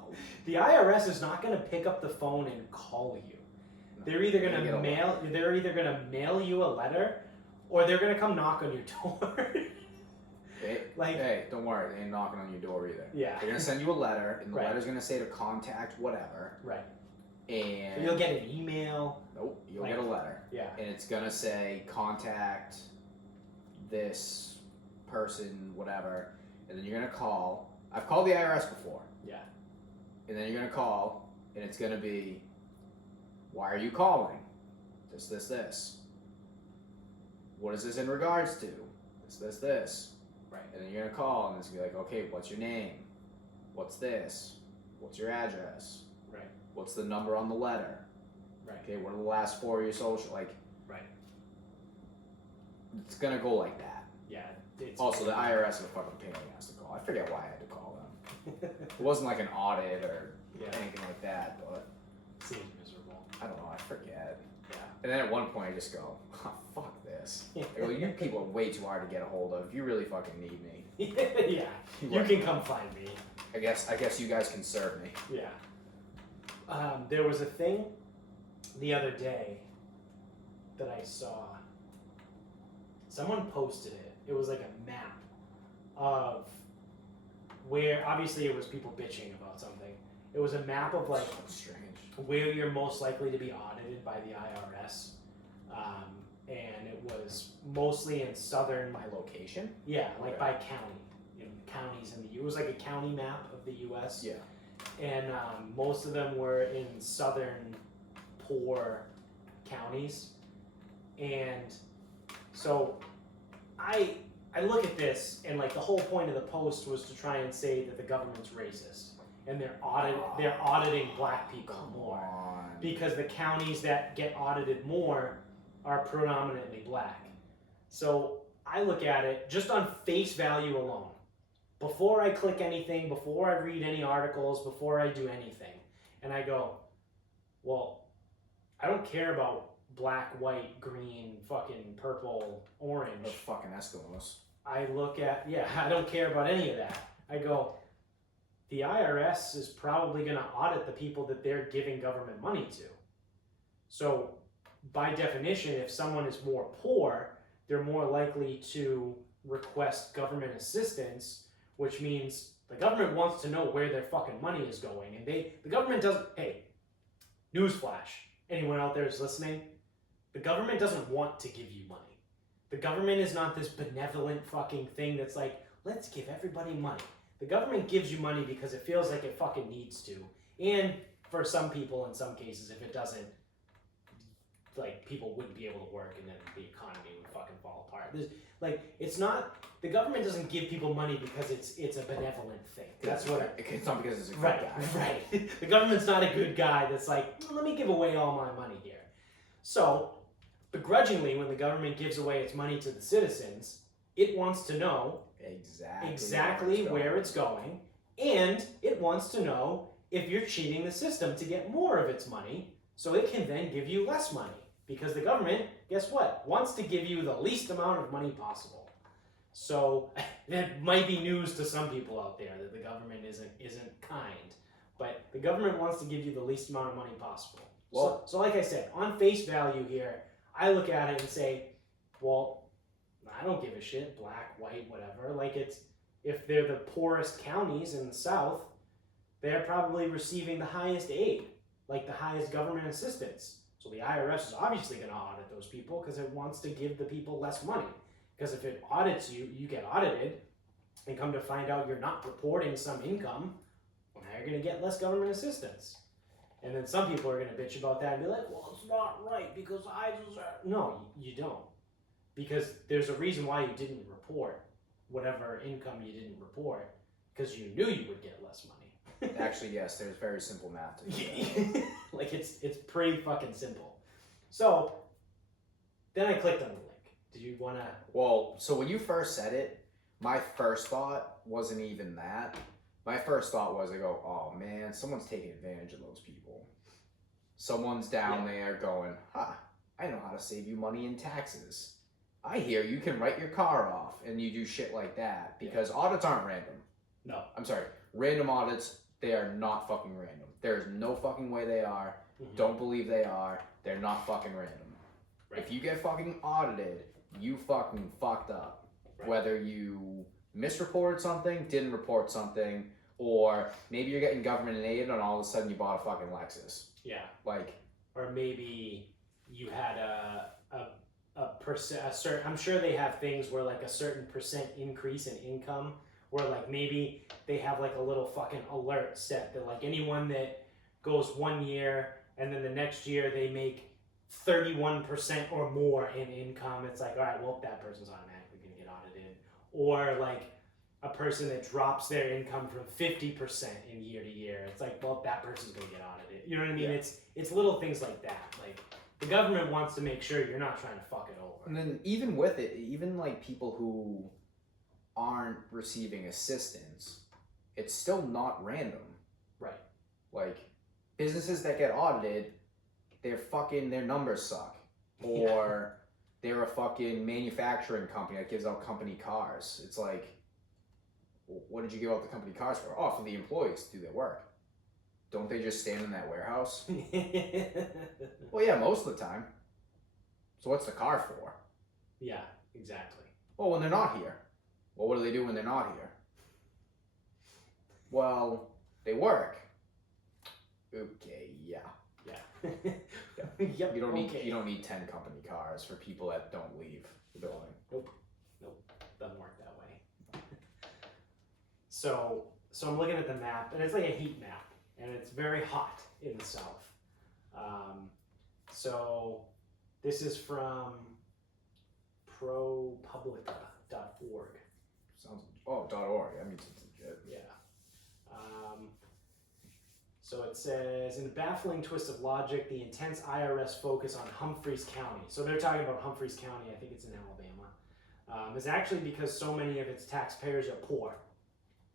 The IRS is not gonna pick up the phone and call you. They're either gonna mail you a letter, or they're gonna come knock on your door. Hey, don't worry, they ain't knocking on your door either. Yeah. They're gonna send you a letter, and the Right. letter's gonna say to contact whatever. Right. And You'll get an email. Nope, you'll Like- get a letter. Yeah. And it's gonna say contact this person, whatever, and then you're gonna call. I've called the IRS before. Yeah. And then you're gonna call, and it's gonna be, why are you calling? This. What is this in regards to? This. Right. And then you're gonna call, and it's gonna be like, okay, what's your name? What's this? What's your address? Right. What's the number on the letter? Right. Okay, what are the last 4 of your social? Like, Right. it's gonna go like that. Yeah. It's Also, the IRS is a fucking pain in the ass to call. I forget why I had to call them. It wasn't like an audit or Yeah. anything like that, but Seems miserable. I don't know, I forget. Yeah. And then at one point I just go, oh, fuck this. I go, you people are way too hard to get a hold of. If you really fucking need me, Yeah. You can come find me. I guess you guys can serve me. Yeah. There was a thing the other day that I saw. Someone posted it. It was like a map of where, obviously it was people bitching about something. It was a map of like Strange. where you're most likely to be audited by the IRS. And it was mostly in southern, My location? yeah, like Okay. by county. You know, counties in the it was like a county map of the U.S. Yeah. And most of them were in southern, poor counties. And so I look at this, and like the whole point of the post was to try and say that the government's racist. and they're auditing black people more on. because the counties that get audited more are predominantly black. So I look at it just on face value alone. Before I click anything, before I read any articles, before I do anything, and I go, well, I don't care about black, white, green, fucking purple, orange. Those fucking Eskimos. I look at, I don't care about any of that. I go, the IRS is probably going to audit the people that they're giving government money to. So, by definition, if someone is more poor, they're more likely to request government assistance, which means the government wants to know where their fucking money is going. And the government doesn't, hey, newsflash, anyone out there is listening, the government doesn't want to give you money. The government is not this benevolent fucking thing that's like, let's give everybody money. The government gives you money because it feels like it fucking needs to. And for some people, in some cases, if it doesn't, like, people wouldn't be able to work and then the economy would fucking fall apart. It's not, the government doesn't give people money because it's a benevolent thing. That's what it's not because it's a good right, guy. Right. The government's not a good guy that's like, let me give away all my money here. So, begrudgingly, when the government gives away its money to the citizens, it wants to know exactly where it's going, and it wants to know if you're cheating the system to get more of its money, so it can then give you less money. Because the government, guess what, wants to give you the least amount of money possible. So that might be news to some people out there that the government isn't kind, but the government wants to give you the least amount of money possible. Well, so like I said, on face value here, I look at it and say, well, I don't give a shit, black, white, whatever. Like, if they're the poorest counties in the South, they're probably receiving the highest aid, like the highest government assistance. So the IRS is obviously going to audit those people because it wants to give the people less money. Because if it audits you, you get audited, and come to find out you're not reporting some income, well, now you're going to get less government assistance. And then some people are going to bitch about that and be like, well, it's not right because I deserve. No, you don't. Because there's a reason why you didn't report whatever income you didn't report, because you knew you would get less money. Actually, yes, there's very simple math to do. Like, it's pretty fucking simple. So, then I clicked on the link. Did you want to? Well, so when you first said it, my first thought wasn't even that. My first thought was, I go, oh man, someone's taking advantage of those people. Someone's down there going, I know how to save you money in taxes. I hear you can write your car off, and you do shit like that. Because audits aren't random. No. I'm sorry. Random audits, they are not fucking random. There is no fucking way they are. Mm-hmm. Don't believe they are. They're not fucking random. Right. If you get fucking audited, you fucking fucked up. Right. Whether you misreported something, didn't report something, or maybe you're getting government aid and all of a sudden you bought a fucking Lexus. Yeah. Like. Or maybe you had a certain, I'm sure they have things where like a certain percent increase in income, where like maybe they have like a little fucking alert set that like anyone that goes 1 year and then the next year they make 31% or more in income, it's like, all right, well, that person's automatically gonna get audited. Or like a person that drops their income from 50% in year to year, it's like, well, that person's gonna get audited. You know what I mean? Yeah. It's little things like that. Like, the government wants to make sure you're not trying to fuck it over. And then even with it, even like people who aren't receiving assistance, it's still not random. Right. Like, businesses that get audited, their numbers suck. Or they're a fucking manufacturing company that gives out company cars. It's like, what did you give out the company cars for? Oh, for the employees to do their work. Don't they just stand in that warehouse? Well, yeah, most of the time. So what's the car for? Yeah, exactly. Well, when they're not here. Well, what do they do when they're not here? Well, they work. Okay, yeah. Yep. You don't need 10 company cars for people that don't leave the building. Nope. Doesn't work that way. So I'm looking at the map, and it's like a heat map, and it's very hot in the south. So this is from propublica.org. Sounds .org. I mean, it's legit. Yeah. So it says, in a baffling twist of logic, the intense IRS focus on Humphreys County. So they're talking about Humphreys County, I think it's in Alabama, is actually because so many of its taxpayers are poor.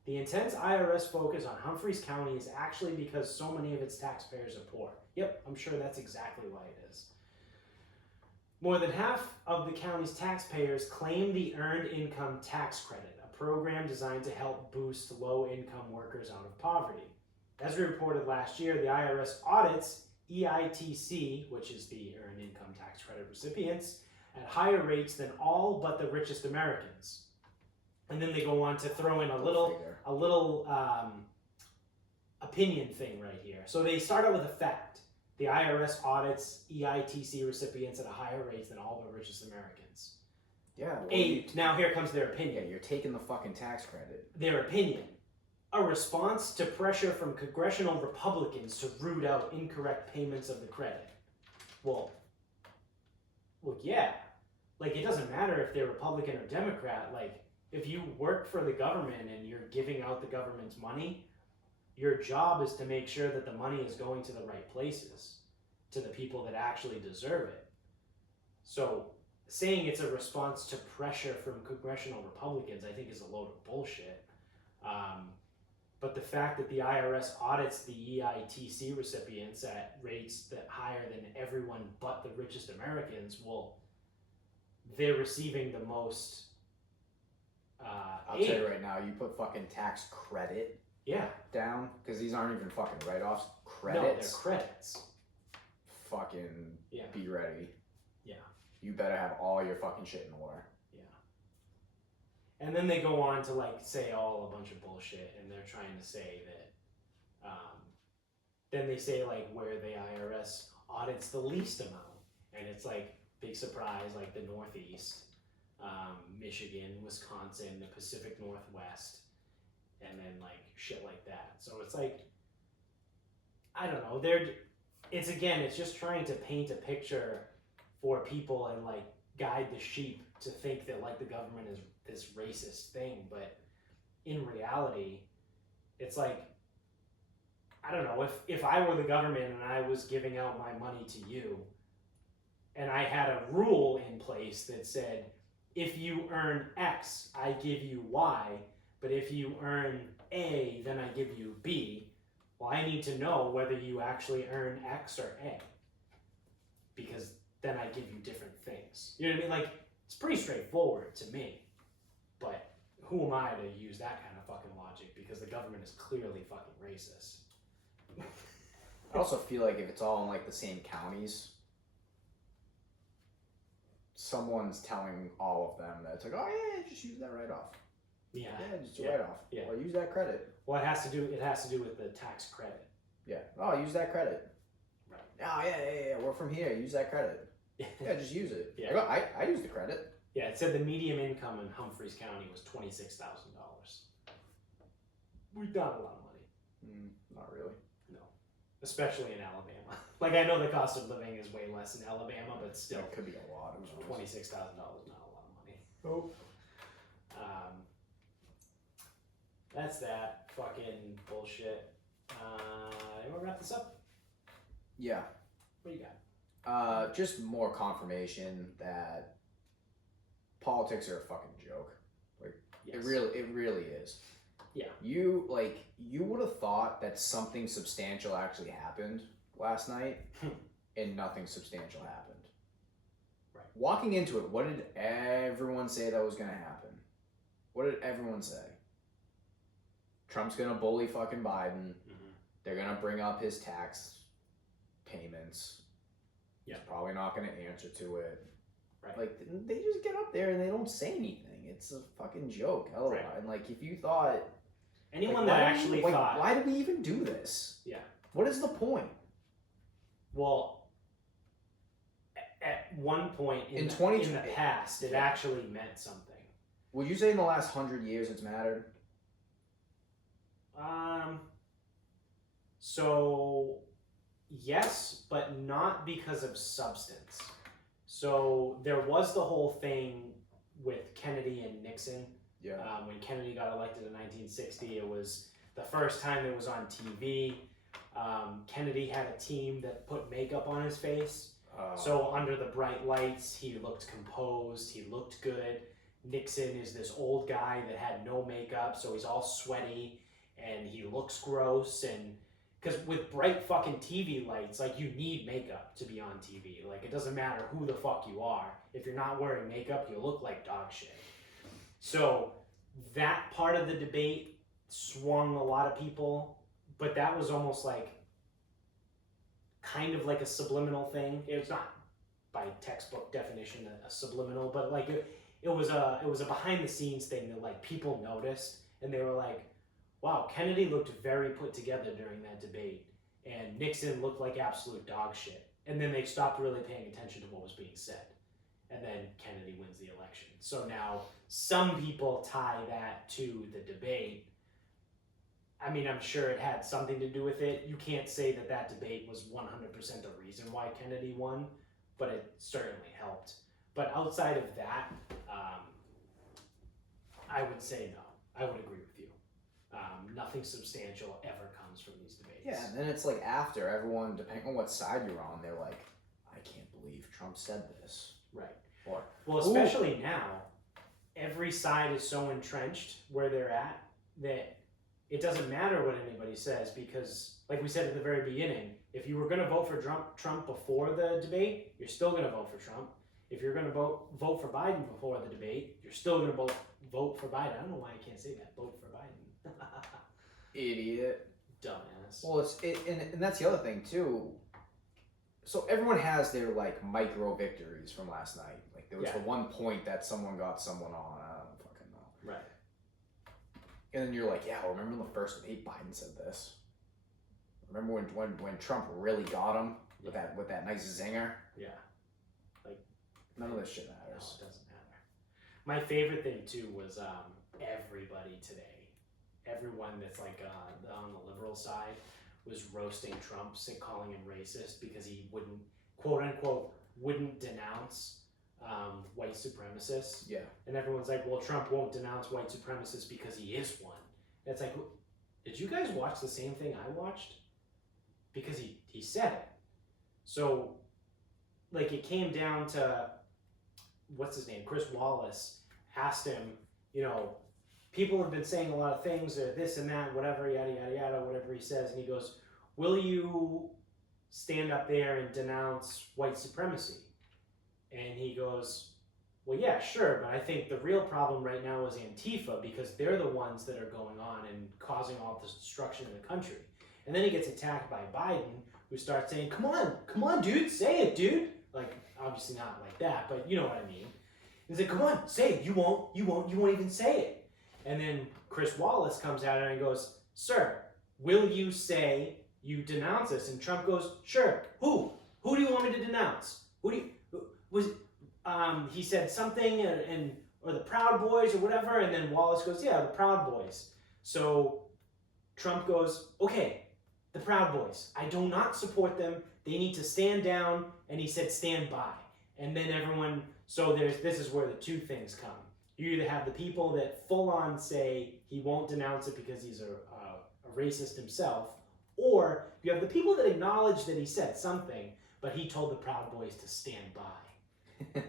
The intense IRS focus on Humphreys County is actually because so many of its taxpayers are poor. Yep, I'm sure that's exactly why it is. More than half of the county's taxpayers claim the Earned Income Tax Credit, a program designed to help boost low-income workers out of poverty. As we reported last year, the IRS audits EITC, which is the Earned Income Tax Credit recipients, at higher rates than all but the richest Americans. And then they go on to throw in a little opinion thing right here. So they start out with a fact. The IRS audits EITC recipients at a higher rate than all but richest Americans. Yeah. Well, now here comes their opinion. Yeah, you're taking the fucking tax credit. Their opinion. A response to pressure from congressional Republicans to root out incorrect payments of the credit. Well, yeah. Like, it doesn't matter if they're Republican or Democrat. Like, if you work for the government and you're giving out the government's money, your job is to make sure that the money is going to the right places, to the people that actually deserve it. So saying it's a response to pressure from congressional Republicans, I think, is a load of bullshit. But the fact that the IRS audits the EITC recipients at rates that higher than everyone but the richest Americans, well, they're receiving the most I'll tell you right now, you put fucking tax credit down, because these aren't even fucking write-offs. Credits. No, they're credits. Fucking be ready. Yeah. You better have all your fucking shit in order. Yeah. And then they go on to like say all a bunch of bullshit, and they're trying to say that then they say like where the IRS audits the least amount, and it's like big surprise, like the Northeast, Michigan, Wisconsin, the Pacific Northwest, and then like shit like that. So it's like, I don't know, it's just trying to paint a picture for people and like guide the sheep to think that like the government is this racist thing, but in reality, it's like, I don't know, if I were the government and I was giving out my money to you, and I had a rule in place that said, if you earn X, I give you Y, but if you earn A, then I give you B. Well, I need to know whether you actually earn X or A, because then I give you different things. You know what I mean? Like, it's pretty straightforward to me, but who am I to use that kind of fucking logic, because the government is clearly fucking racist. I also feel like if it's all in like the same counties, someone's telling all of them that it's like, oh yeah, just use that write-off. Yeah, just write-off. Yeah. Or use that credit. Well, it has to do with the tax credit. Yeah. Oh, use that credit. Right. Oh yeah. We're from here. Use that credit. Yeah, just use it. Yeah. I use the credit. Yeah, it said the median income in Humphreys County was $26,000. We've got a lot of money. Not really. No, especially in Alabama. Like, I know the cost of living is way less in Alabama, but still, it could be a lot. $26,000 is not a lot of money. Oh. That's that fucking bullshit. You want to wrap this up? Yeah. What do you got? Just more confirmation that politics are a fucking joke. Like, Yes. it really is. Yeah. You would have thought that something substantial actually happened last night, and nothing substantial happened. Right. Walking into it, what did everyone say that was going to happen? What did everyone say? Trump's going to bully fucking Biden. Mm-hmm. They're going to bring up his tax payments. Yeah. He's probably not going to answer to it. Right. Like, they just get up there and they don't say anything. It's a fucking joke. Hell, Right. And like, if you thought... Anyone like, that actually thought... Why did we even do this? Yeah. What is the point? Well, at one point in the past, it actually meant something. Would you say in the last 100 years it's mattered? So, yes, but not because of substance. So, there was the whole thing with Kennedy and Nixon. Yeah. When Kennedy got elected in 1960, it was the first time it was on TV. Kennedy had a team that put makeup on his face. So under the bright lights, he looked composed, he looked good. Nixon is this old guy that had no makeup, so he's all sweaty and he looks gross. And because with bright fucking TV lights, like, you need makeup to be on TV. Like, it doesn't matter who the fuck you are. If you're not wearing makeup, you look like dog shit. So that part of the debate swung a lot of people, but that was almost like kind of like a subliminal thing. It was not by textbook definition a subliminal, but like it was a behind the scenes thing that like people noticed, and they were like, wow, Kennedy looked very put together during that debate, and Nixon looked like absolute dog shit. And then they stopped really paying attention to what was being said, and then Kennedy wins the election. So now some people tie that to the debate. I mean, I'm sure it had something to do with it. You can't say that that debate was 100% the reason why Kennedy won, but it certainly helped. But outside of that, I would say no. I would agree with you. Nothing substantial ever comes from these debates. Yeah, and then it's like after everyone, depending on what side you're on, they're like, I can't believe Trump said this. Right. Or, well, especially now, every side is so entrenched where they're at that it doesn't matter what anybody says, because, like we said at the very beginning, if you were going to vote for Trump before the debate, you're still going to vote for Trump. If you're going to vote for Biden before the debate, you're still going to vote for Biden. I don't know why I can't say that. Vote for Biden. Idiot. Dumbass. Well, and that's the other thing too. So everyone has their like micro victories from last night. Like there was the one point that someone got someone on. I don't fucking know. Right. And then you're like, yeah, well, remember the first debate Biden said this? Remember when Trump really got him with that nice zinger? Yeah. Like, none of this shit matters. No, it doesn't matter. My favorite thing too was everybody today, everyone that's like on the liberal side was roasting Trump, calling him racist because he wouldn't, quote unquote, wouldn't denounce white supremacists. Yeah. And everyone's like, well, Trump won't denounce white supremacists because he is one. And it's like, did you guys watch the same thing I watched? Because he said it. So, like, it came down to, what's his name? Chris Wallace asked him, you know, people have been saying a lot of things, or this and that, whatever, yada, yada, yada, whatever he says. And he goes, will you stand up there and denounce white supremacy? And he goes, well, yeah, sure, but I think the real problem right now is Antifa, because they're the ones that are going on and causing all this destruction in the country. And then he gets attacked by Biden, who starts saying, come on, dude, say it, dude. Like, obviously not like that, but you know what I mean. He's like, come on, say it. You won't even say it. And then Chris Wallace comes out and goes, sir, will you say you denounce this? And Trump goes, sure. Who do you want me to denounce? He said something, or the Proud Boys or whatever, and then Wallace goes, yeah, the Proud Boys. So Trump goes, okay, the Proud Boys, I do not support them. They need to stand down, and he said stand by. And then everyone, so this is where the two things come. You either have the people that full on say he won't denounce it because he's a racist himself, or you have the people that acknowledge that he said something, but he told the Proud Boys to stand by.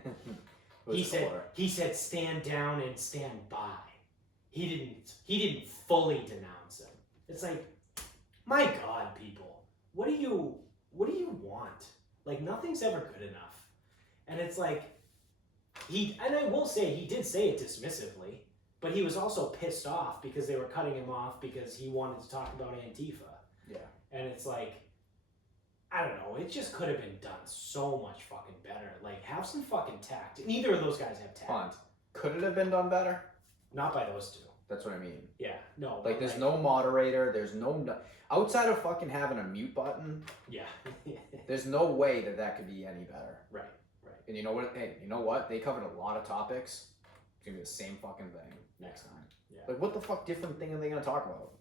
he said stand down and stand by. He didn't fully denounce him. It's like, my God, people, what do you want? Like, nothing's ever good enough. And it's like, and I will say, he did say it dismissively, but he was also pissed off because they were cutting him off because he wanted to talk about Antifa. Yeah. And it's like, I don't know, it just could have been done so much fucking better. Like, have some fucking tact. Neither of those guys have tact. Fine. Could it have been done better? Not by those two. That's what I mean. Yeah, no. Like, there's no moderator, there's no... Outside of fucking having a mute button, yeah. there's no way that could be any better. Right. And you know what? They covered a lot of topics. It's gonna be the same fucking thing next time. Yeah. Like, what the fuck different thing are they gonna talk about?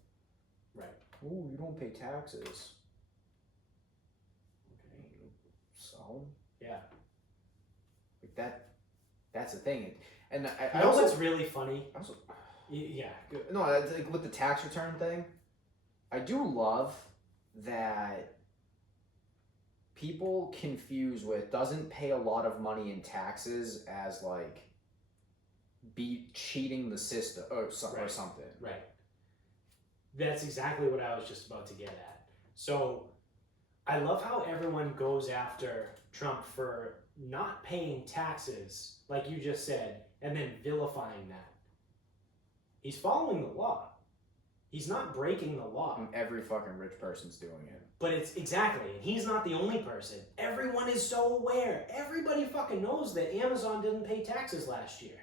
Right. Ooh, you don't pay taxes. Okay. So? Yeah. Like that's the thing. And I also, what's really funny? Yeah. Good. No, like with the tax return thing, I do love that people confuse with doesn't pay a lot of money in taxes as like be cheating the system or something. Right. That's exactly what I was just about to get at. So I love how everyone goes after Trump for not paying taxes, like you just said, and then vilifying that. He's following the law. He's not breaking the law. And every fucking rich person's doing it. But it's exactly, and he's not the only person. Everyone is so aware. Everybody fucking knows that Amazon didn't pay taxes last year.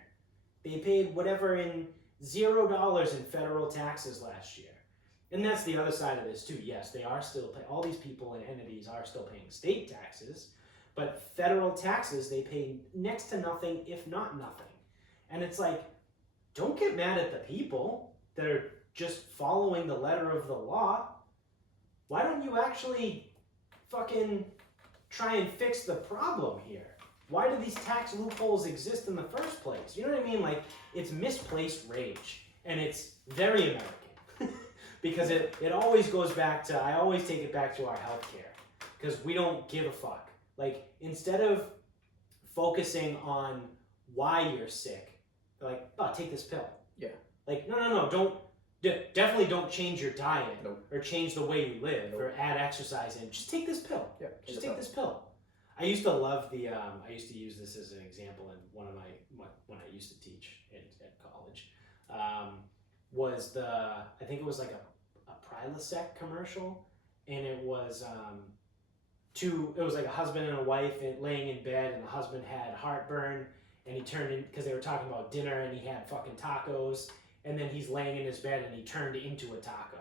They paid whatever in $0 in federal taxes last year. And that's the other side of this too. Yes, they are still paying, all these people and entities are still paying state taxes, but federal taxes, they pay next to nothing, if not nothing. And it's like, don't get mad at the people that are just following the letter of the law. Why don't you actually fucking try and fix the problem here? Why do these tax loopholes exist in the first place? You know what I mean? Like, it's misplaced rage, and it's very American. Because it always goes back to, I always take it back to our healthcare. Because we don't give a fuck. Like, instead of focusing on why you're sick, they're like, oh, take this pill. Yeah. Like, no, definitely don't change your diet. Nope. Or change the way you live. Nope. Or add exercise in. Just take this pill. Yeah. Just take this pill. I used to love the, I used to use this as an example in one of when I used to teach at college, was I think it was like a Prilosec commercial, and it was it was like a husband and a wife laying in bed, and the husband had heartburn, and he turned in, because they were talking about dinner, and he had fucking tacos, and then he's laying in his bed, and he turned into a taco.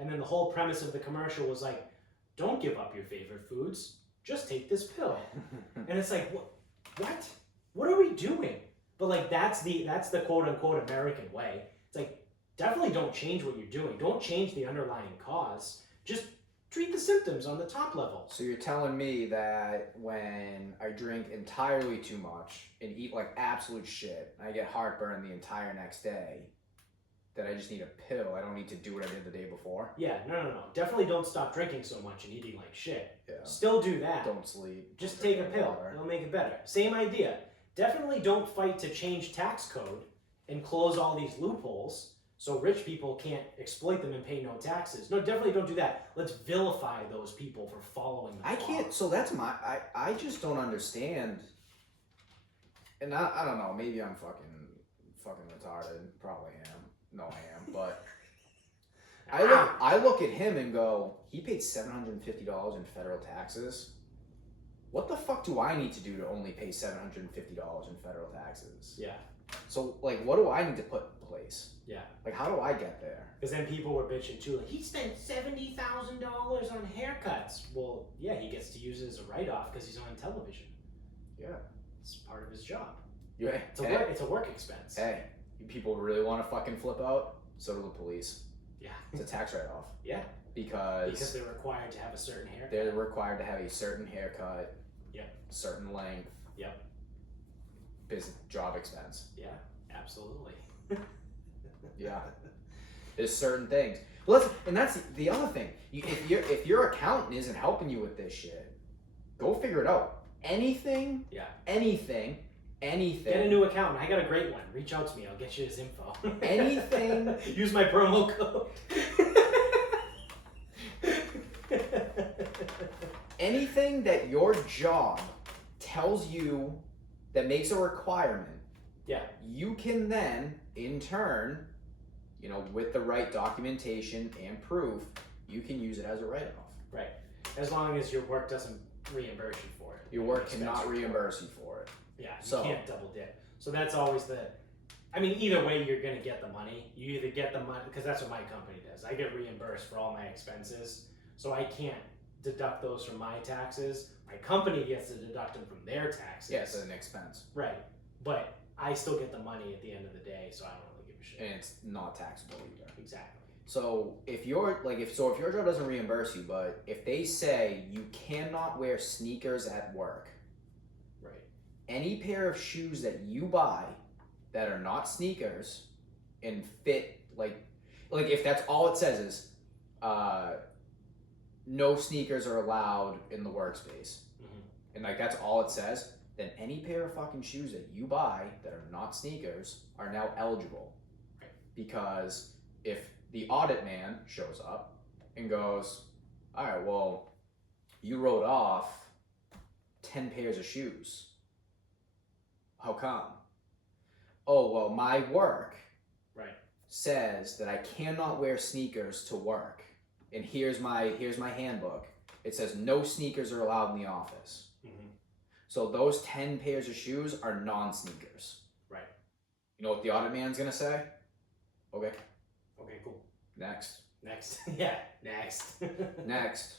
And then the whole premise of the commercial was like, don't give up your favorite foods. Just take this pill. And it's like, what? What are we doing? But like, that's the quote unquote American way. It's like, definitely don't change what you're doing. Don't change the underlying cause. Just treat the symptoms on the top level. So you're telling me that when I drink entirely too much and eat like absolute shit, and I get heartburn the entire next day, that I just need a pill. I don't need to do what I did the day before. Yeah, no. Definitely don't stop drinking so much and eating like shit. Yeah. Still do that. Don't sleep. Just take a pill. It'll make it better. Same idea. Definitely don't fight to change tax code and close all these loopholes so rich people can't exploit them and pay no taxes. No, definitely don't do that. Let's vilify those people for following the law. I can't, so that's I just don't understand. And I don't know, maybe I'm fucking retarded. Probably am. No, I am, but I look at him and go, he paid $750 in federal taxes. What the fuck do I need to do to only pay $750 in federal taxes? Yeah. So, like, what do I need to put in place? Yeah. Like, how do I get there? Because then people were bitching too, like, he spent $70,000 on haircuts. Well, yeah, he gets to use it as a write-off because he's on television. Yeah. It's part of his job. Yeah. It's a work expense. Hey, you people really want to fucking flip out? So do the police. Yeah. It's a tax write-off. Yeah. Because they're required to have a certain haircut. they're required to have a certain haircut. Yep. Certain length. Yep. Business job expense. Yeah, absolutely. Yeah. There's certain things. Well, and that's the other thing. If your accountant isn't helping you with this shit, go figure it out. Anything. Yeah. Anything. Get a new accountant. I got a great one. Reach out to me. I'll get you his info. Anything. Use my promo code. Anything that your job tells you that makes a requirement. Yeah. You can then, in turn, with the right documentation and proof, you can use it as a write-off. Right. As long as your work doesn't reimburse you for it. Your work cannot reimburse you for it. Yeah, you can't double dip. So that's always either way you're going to get the money. You either get the money, because that's what my company does. I get reimbursed for all my expenses, so I can't deduct those from my taxes. My company gets to deduct them from their taxes. Yeah, it's an expense. Right. But I still get the money at the end of the day, so I don't really give a shit. And it's not taxable either. Exactly. So if your job doesn't reimburse you, but if they say you cannot wear sneakers at work, right, any pair of shoes that you buy that are not sneakers and fit like if that's all it says is no sneakers are allowed in the workspace, and like that's all it says, then any pair of fucking shoes that you buy that are not sneakers are now eligible. Right. Because if the audit man shows up and goes, all right, well, you wrote off 10 pairs of shoes. How come? Oh, well, my work says that I cannot wear sneakers to work. And here's my handbook. It says no sneakers are allowed in the office. So those 10 pairs of shoes are non-sneakers. Right. You know what the audit man's gonna say? Okay. Okay, cool. Next. Yeah, next. Next.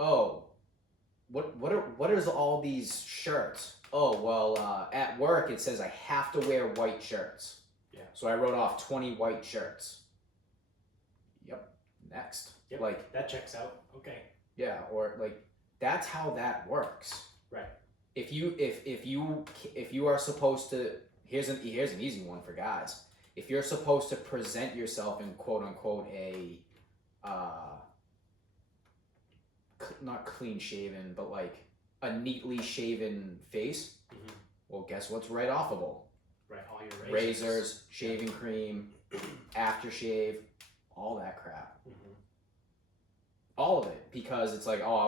Oh, what is all these shirts? Oh, well, at work it says I have to wear white shirts. Yeah. So I wrote off 20 white shirts. Yep. Next. Yep. Like that checks out. Okay. Yeah, or like that's how that works. Right. If you are supposed to, here's an easy one for guys. If you're supposed to present yourself in quote unquote a not clean shaven, but like a neatly shaven face, well, guess what's right offable? Right, all your razors, shaving cream, aftershave, all that crap. All of it, because it's like, oh, I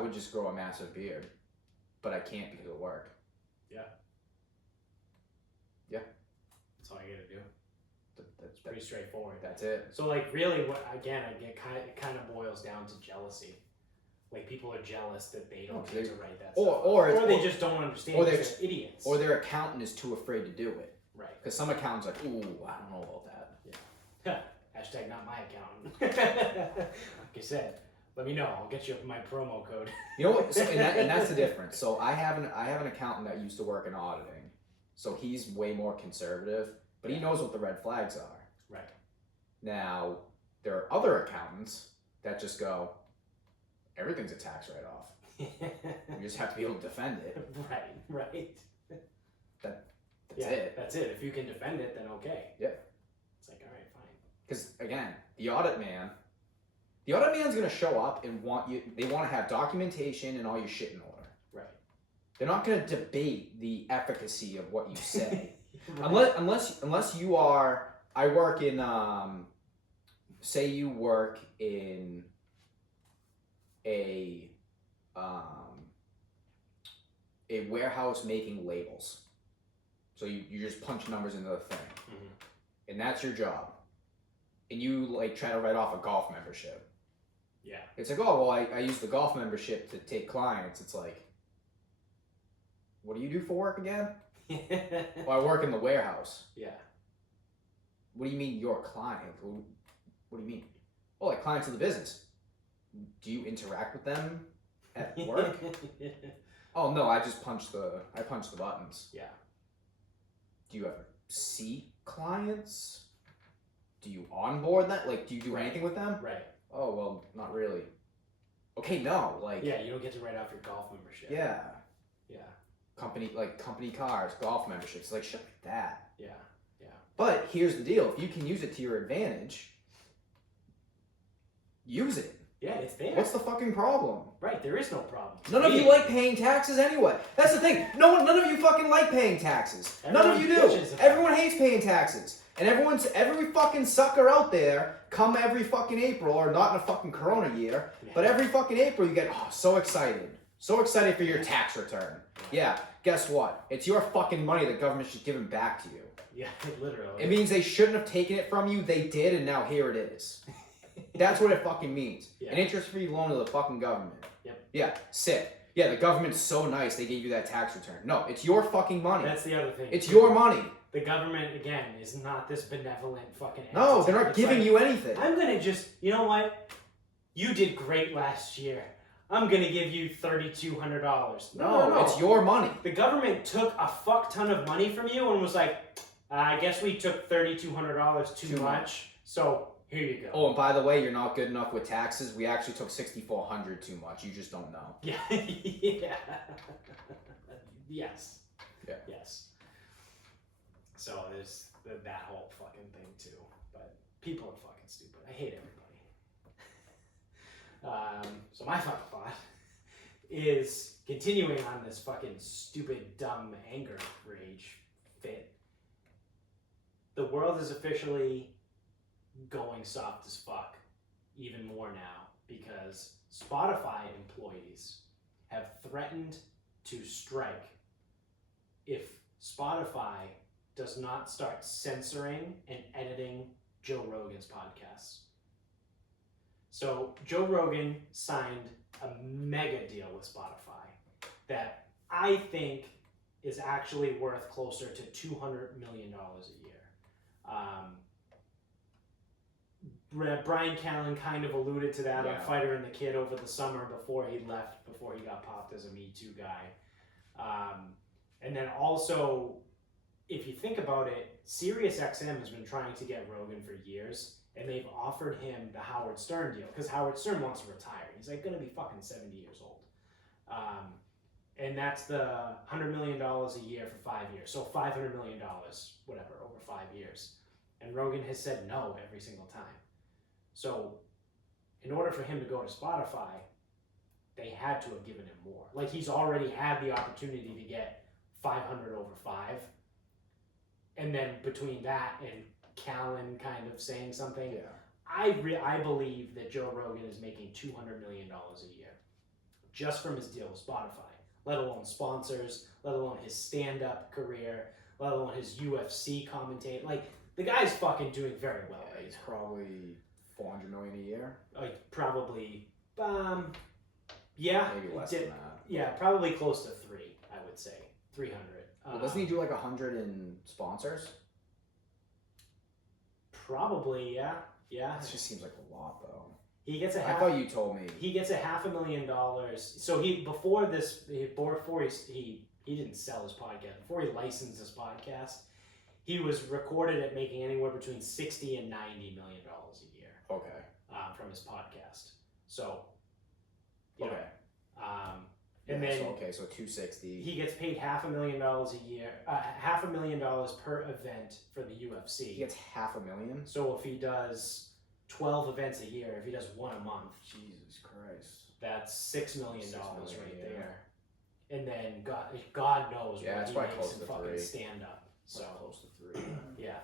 would just grow a massive beard, but I can't because of work. Yeah. Yeah. That's all you gotta do. That's pretty straightforward. That's it. So like really, it kind of boils down to jealousy. Like people are jealous that they don't get to write that stuff. Or they just don't understand. Or they're idiots. Or their accountant is too afraid to do it. Right. Because some accountants are like, ooh, I don't know about that. Yeah. Hashtag not my accountant. Like I said, let me know. I'll get you my promo code. You know what? So, and that's the difference. So I have an accountant that used to work in auditing. So he's way more conservative, but he knows what the red flags are. Right. Now, there are other accountants that just go, everything's a tax write-off. You just have to be able to defend it. Right. That's it. That's it. If you can defend it, then okay. Yeah. It's like, all right, fine. Because again, the audit man's gonna show up and they want to have documentation and all your shit in order. Right. They're not gonna debate the efficacy of what you say. Right. Unless you are, I work in, say you work in a warehouse making labels. So you just punch numbers into the thing. And that's your job. And you like try to write off a golf membership. Yeah. It's like, oh, well, I use the golf membership to take clients. It's like, what do you do for work again? Well, I work in the warehouse. Yeah. What do you mean your client? What do you mean? Oh, like clients of the business. Do you interact with them at work? Oh no, I punch the buttons. Yeah. Do you ever see clients? Do you onboard them? Like, do you do anything with them? Right. Oh well, not really. Okay, no, like. Yeah, you don't get to write off your golf membership. Yeah. Yeah. Company cars, golf memberships, like shit like that. Yeah. But here's the deal: if you can use it to your advantage, use it. Yeah, it's there. What's the fucking problem? Right, there is no problem. None of you like paying taxes anyway. That's the thing. None of you fucking like paying taxes. None of you do. Everyone hates paying taxes. And every fucking sucker out there, come every fucking April, or not in a fucking Corona year, but every fucking April you get, oh, so excited. So excited for your tax return. Yeah, guess what? It's your fucking money the government should give it back to you. Yeah, literally. It means they shouldn't have taken it from you. They did, and now here it is. That's what it fucking means. Yeah. An interest-free loan to the fucking government. Yep. Yeah, sick. Yeah, the government's so nice they gave you that tax return. No, it's your fucking money. That's the other thing. It's your money. The government, again, is not this benevolent fucking entity. No, they're not giving you anything. I'm going to just, you know what? You did great last year. I'm going to give you $3,200. No. It's your money. The government took a fuck ton of money from you and was like, I guess we took $3,200 too much. So here you go. Oh, and by the way, you're not good enough with taxes. We actually took $6,400 too much. You just don't know. Yeah. Yeah. Yes. Yeah. Yes. So there's that whole fucking thing too. But people are fucking stupid. I hate everybody. So my final thought is continuing on this fucking stupid, dumb anger rage fit. The world is officially going soft as fuck, even more now, because Spotify employees have threatened to strike if Spotify does not start censoring and editing Joe Rogan's podcasts. So Joe Rogan signed a mega deal with Spotify that I think is actually worth closer to $200 million a year. Brian Callen kind of alluded to that on Fighter and the Kid over the summer before he left, before he got popped as a Me Too guy. And then also, if you think about it, SiriusXM has been trying to get Rogan for years, and they've offered him the Howard Stern deal, because Howard Stern wants to retire. He's like going to be fucking 70 years old. And that's the $100 million a year for 5 years. So $500 million, whatever, over 5 years. And Rogan has said no every single time. So in order for him to go to Spotify, they had to have given him more. Like, he's already had the opportunity to get 500 over 5. And then between that and Callen kind of saying something, I believe that Joe Rogan is making $200 million a year just from his deal with Spotify, let alone sponsors, let alone his stand-up career, let alone his UFC commentate. Like, the guy's fucking doing very well right he's now. Probably $400 million a year. Like, probably, maybe less than that. Yeah, probably close to 3, I would say, 300. Well, doesn't he do like 100 in sponsors? Probably, yeah. That just seems like a lot, though. He gets I thought you told me. He gets $500,000. So he before he didn't sell his podcast. Before he licensed his podcast, he was recorded at making anywhere between $60 and $90 million a year. Okay. From his podcast. So. Okay. And then so 260. He gets paid $500,000 a year, $500,000 per event for the UFC. He gets $500,000. So if he does 12 events a year, if he does one a month, Jesus Christ, that's $6 million right there. And then God knows what he makes in fucking stand up. So close to 3. Yeah.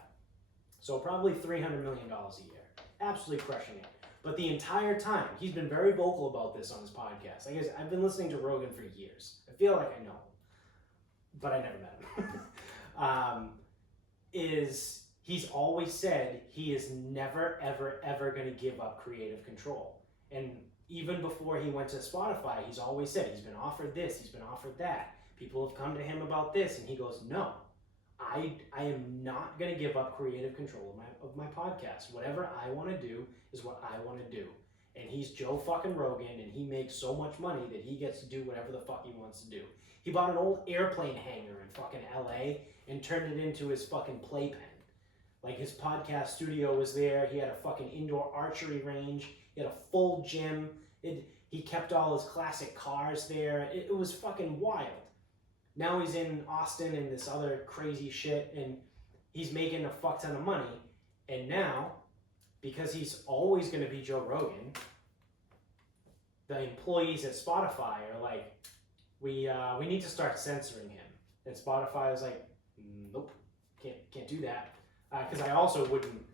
So probably $300 million a year. Absolutely crushing it. But the entire time, he's been very vocal about this on his podcast. I guess I've been listening to Rogan for years. I feel like I know him, but I never met him. He's always said he is never, ever, ever going to give up creative control. And even before he went to Spotify, he's always said he's been offered this, he's been offered that. People have come to him about this, and he goes, no, I am not going to give up creative control of my podcast. Whatever I want to do is what I want to do. And he's Joe fucking Rogan, and he makes so much money that he gets to do whatever the fuck he wants to do. He bought an old airplane hangar in fucking LA and turned it into his fucking playpen. Like, his podcast studio was there. He had a fucking indoor archery range. He had a full gym. He kept all his classic cars there. It was fucking wild. Now he's in Austin and this other crazy shit, and he's making a fuck ton of money. And now, because he's always going to be Joe Rogan, the employees at Spotify are like, we need to start censoring him. And Spotify is like, nope, can't do that. Because I also wouldn't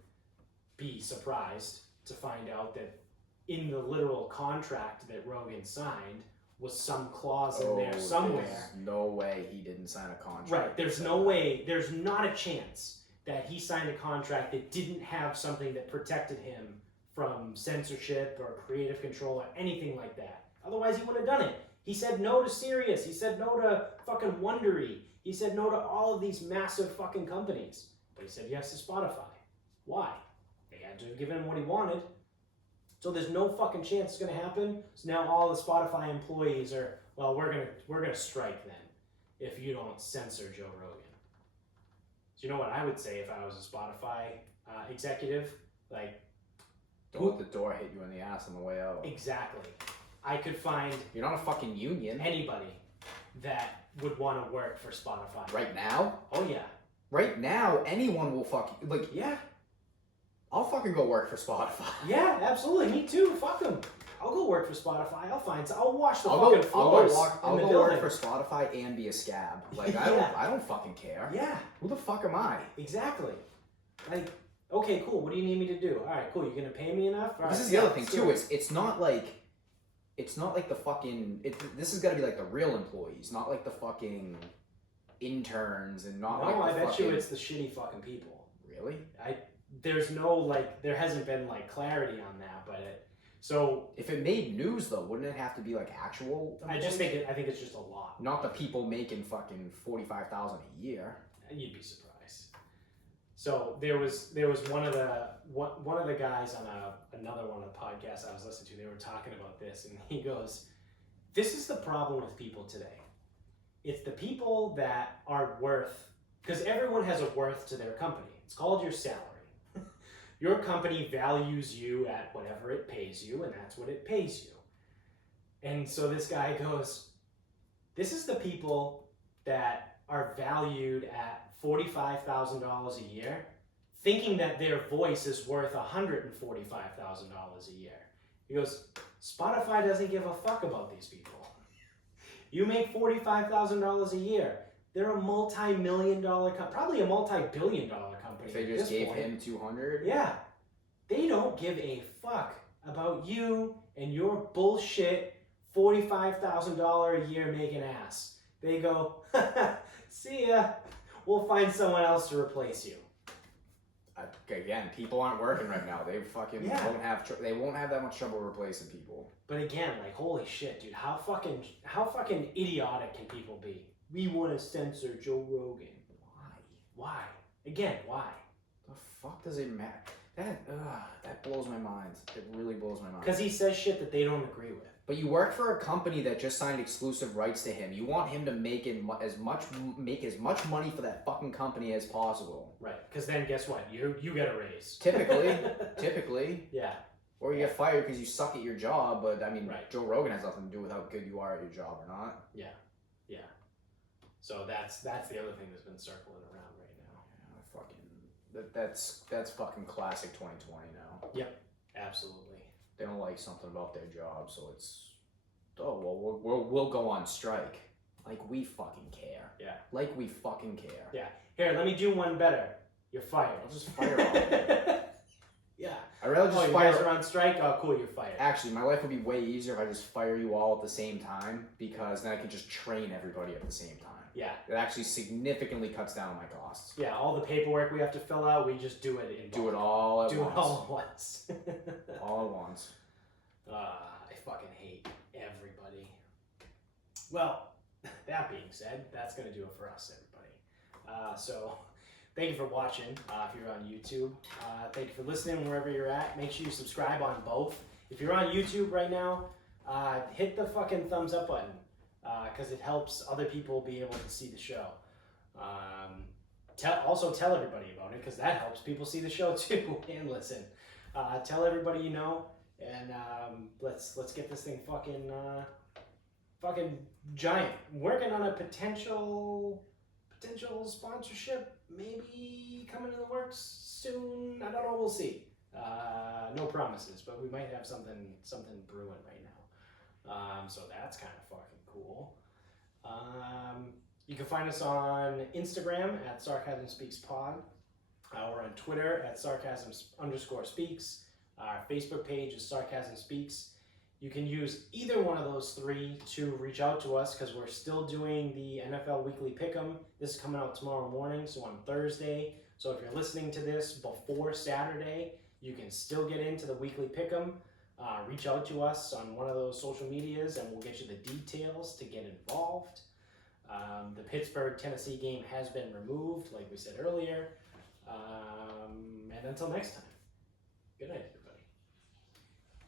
be surprised to find out that in the literal contract that Rogan signed was some clause in there somewhere. There's no way he didn't sign a contract. Right, there's no way, there's not a chance that he signed a contract that didn't have something that protected him from censorship or creative control or anything like that. Otherwise, he would have done it. He said no to Sirius. He said no to fucking Wondery. He said no to all of these massive fucking companies. But he said yes to Spotify. Why? They had to have given him what he wanted. So there's no fucking chance it's gonna happen. So now all the Spotify employees are, well, we're gonna strike then if you don't censor Joe Rogan. So you know what I would say if I was a Spotify executive? Like, don't let the door hit you in the ass on the way out. Exactly. I could find You're not a fucking union. Anybody that would want to work for Spotify. Right now? Oh yeah. Right now, anyone will fucking yeah. I'll fucking go work for Spotify. Yeah, absolutely. Me too. Fuck them. I'll go work for Spotify. I'll wash the I'll fucking go floors. I'll in the go work building. for Spotify and be a scab. Like Yeah. I don't fucking care. Yeah, Who the fuck am I? exactly. Like, okay, cool. What do you need me to do? All right, cool. You're gonna pay me enough. All This right, is the other thing let's do too. it. It's not like the fucking. This has got to be like the real employees, not like the fucking interns and not like No, the I bet fucking, you it's the shitty fucking people. Really? There's no like, there hasn't been like clarity on that, but so If it made news though, wouldn't it have to be like actual? I employees? think it's just a lot. Not the people making fucking 45,000 a year. You'd be surprised. So there was one of the guys on another one of the podcasts I was listening to. They were talking about this, and he goes, "This is the problem with people today. It's the people that are worth, because everyone has a worth to their company. It's called your salary. Your company values you at whatever it pays you, and that's what it pays you. And so this guy goes, this is the people that are valued at $45,000 a year, thinking that their voice is worth $145,000 a year. He goes, Spotify doesn't give a fuck about these people. You make $45,000 a year. They're a multi-million-dollar company, probably a multi-billion-dollar company. If they at just this gave point. him 200. Yeah. They don't give a fuck about you and your bullshit $45,000 a year making ass. They go, see ya. We'll find someone else to replace you. Again, people aren't working right now. They fucking Yeah. won't have. They won't have that much trouble replacing people. But again, like, holy shit, dude. How fucking idiotic can people be? We want to censor Joe Rogan. Why? Again, why? The fuck does it matter? That blows my mind. It really blows my mind. Because he says shit that they don't agree with. But you work for a company that just signed exclusive rights to him. You want him to make as much money for that fucking company as possible. Right. Because then guess what? You get a raise. Typically. Yeah. Or you get fired because you suck at your job. But I mean, Right. Joe Rogan has nothing to do with how good you are at your job or not. Yeah. So that's the other thing that's been circling around right now. That's fucking classic 2020 now. Yep. Absolutely. They don't like something about their job, so it's, we'll go on strike. Like we fucking care. Yeah. Like we fucking care. Yeah. Here, let me do one better. You're fired. I'll just fire all of you. Yeah. I'd rather Oh, just you fire. guys are on strike? Oh, cool, you're fired. Actually, my life would be way easier if I just fire you all at the same time, because then I can just train everybody at the same time. Yeah. It actually significantly cuts down my costs. Yeah, all the paperwork we have to fill out, we just do it in Do bulk. it all at Do once. it all at once. All at once. I fucking hate everybody. Well, that being said, that's going to do it for us, everybody. So, thank you for watching if you're on YouTube. Thank you for listening wherever you're at. Make sure you subscribe on both. If you're on YouTube right now, hit the fucking thumbs up button because it helps other people be able to see the show. Also tell everybody about it because that helps people see the show too and listen. Tell everybody you know, and let's get this thing fucking giant. Working on a potential sponsorship, maybe coming in the works soon. I don't know. We'll see. No promises, but we might have something brewing right now. So that's kind of fucking cool. You can find us on Instagram at Sarcasm Speaks Pod. We're on Twitter at Sarcasm_speaks. Our Facebook page is Sarcasm Speaks. You can use either one of those three to reach out to us because we're still doing the NFL Weekly Pick'em. This is coming out tomorrow morning, so on Thursday. So if you're listening to this before Saturday, you can still get into the Weekly Pick'em. Reach out to us on one of those social medias and we'll get you the details to get involved. The Pittsburgh-Tennessee game has been removed, like we said earlier. And until next time.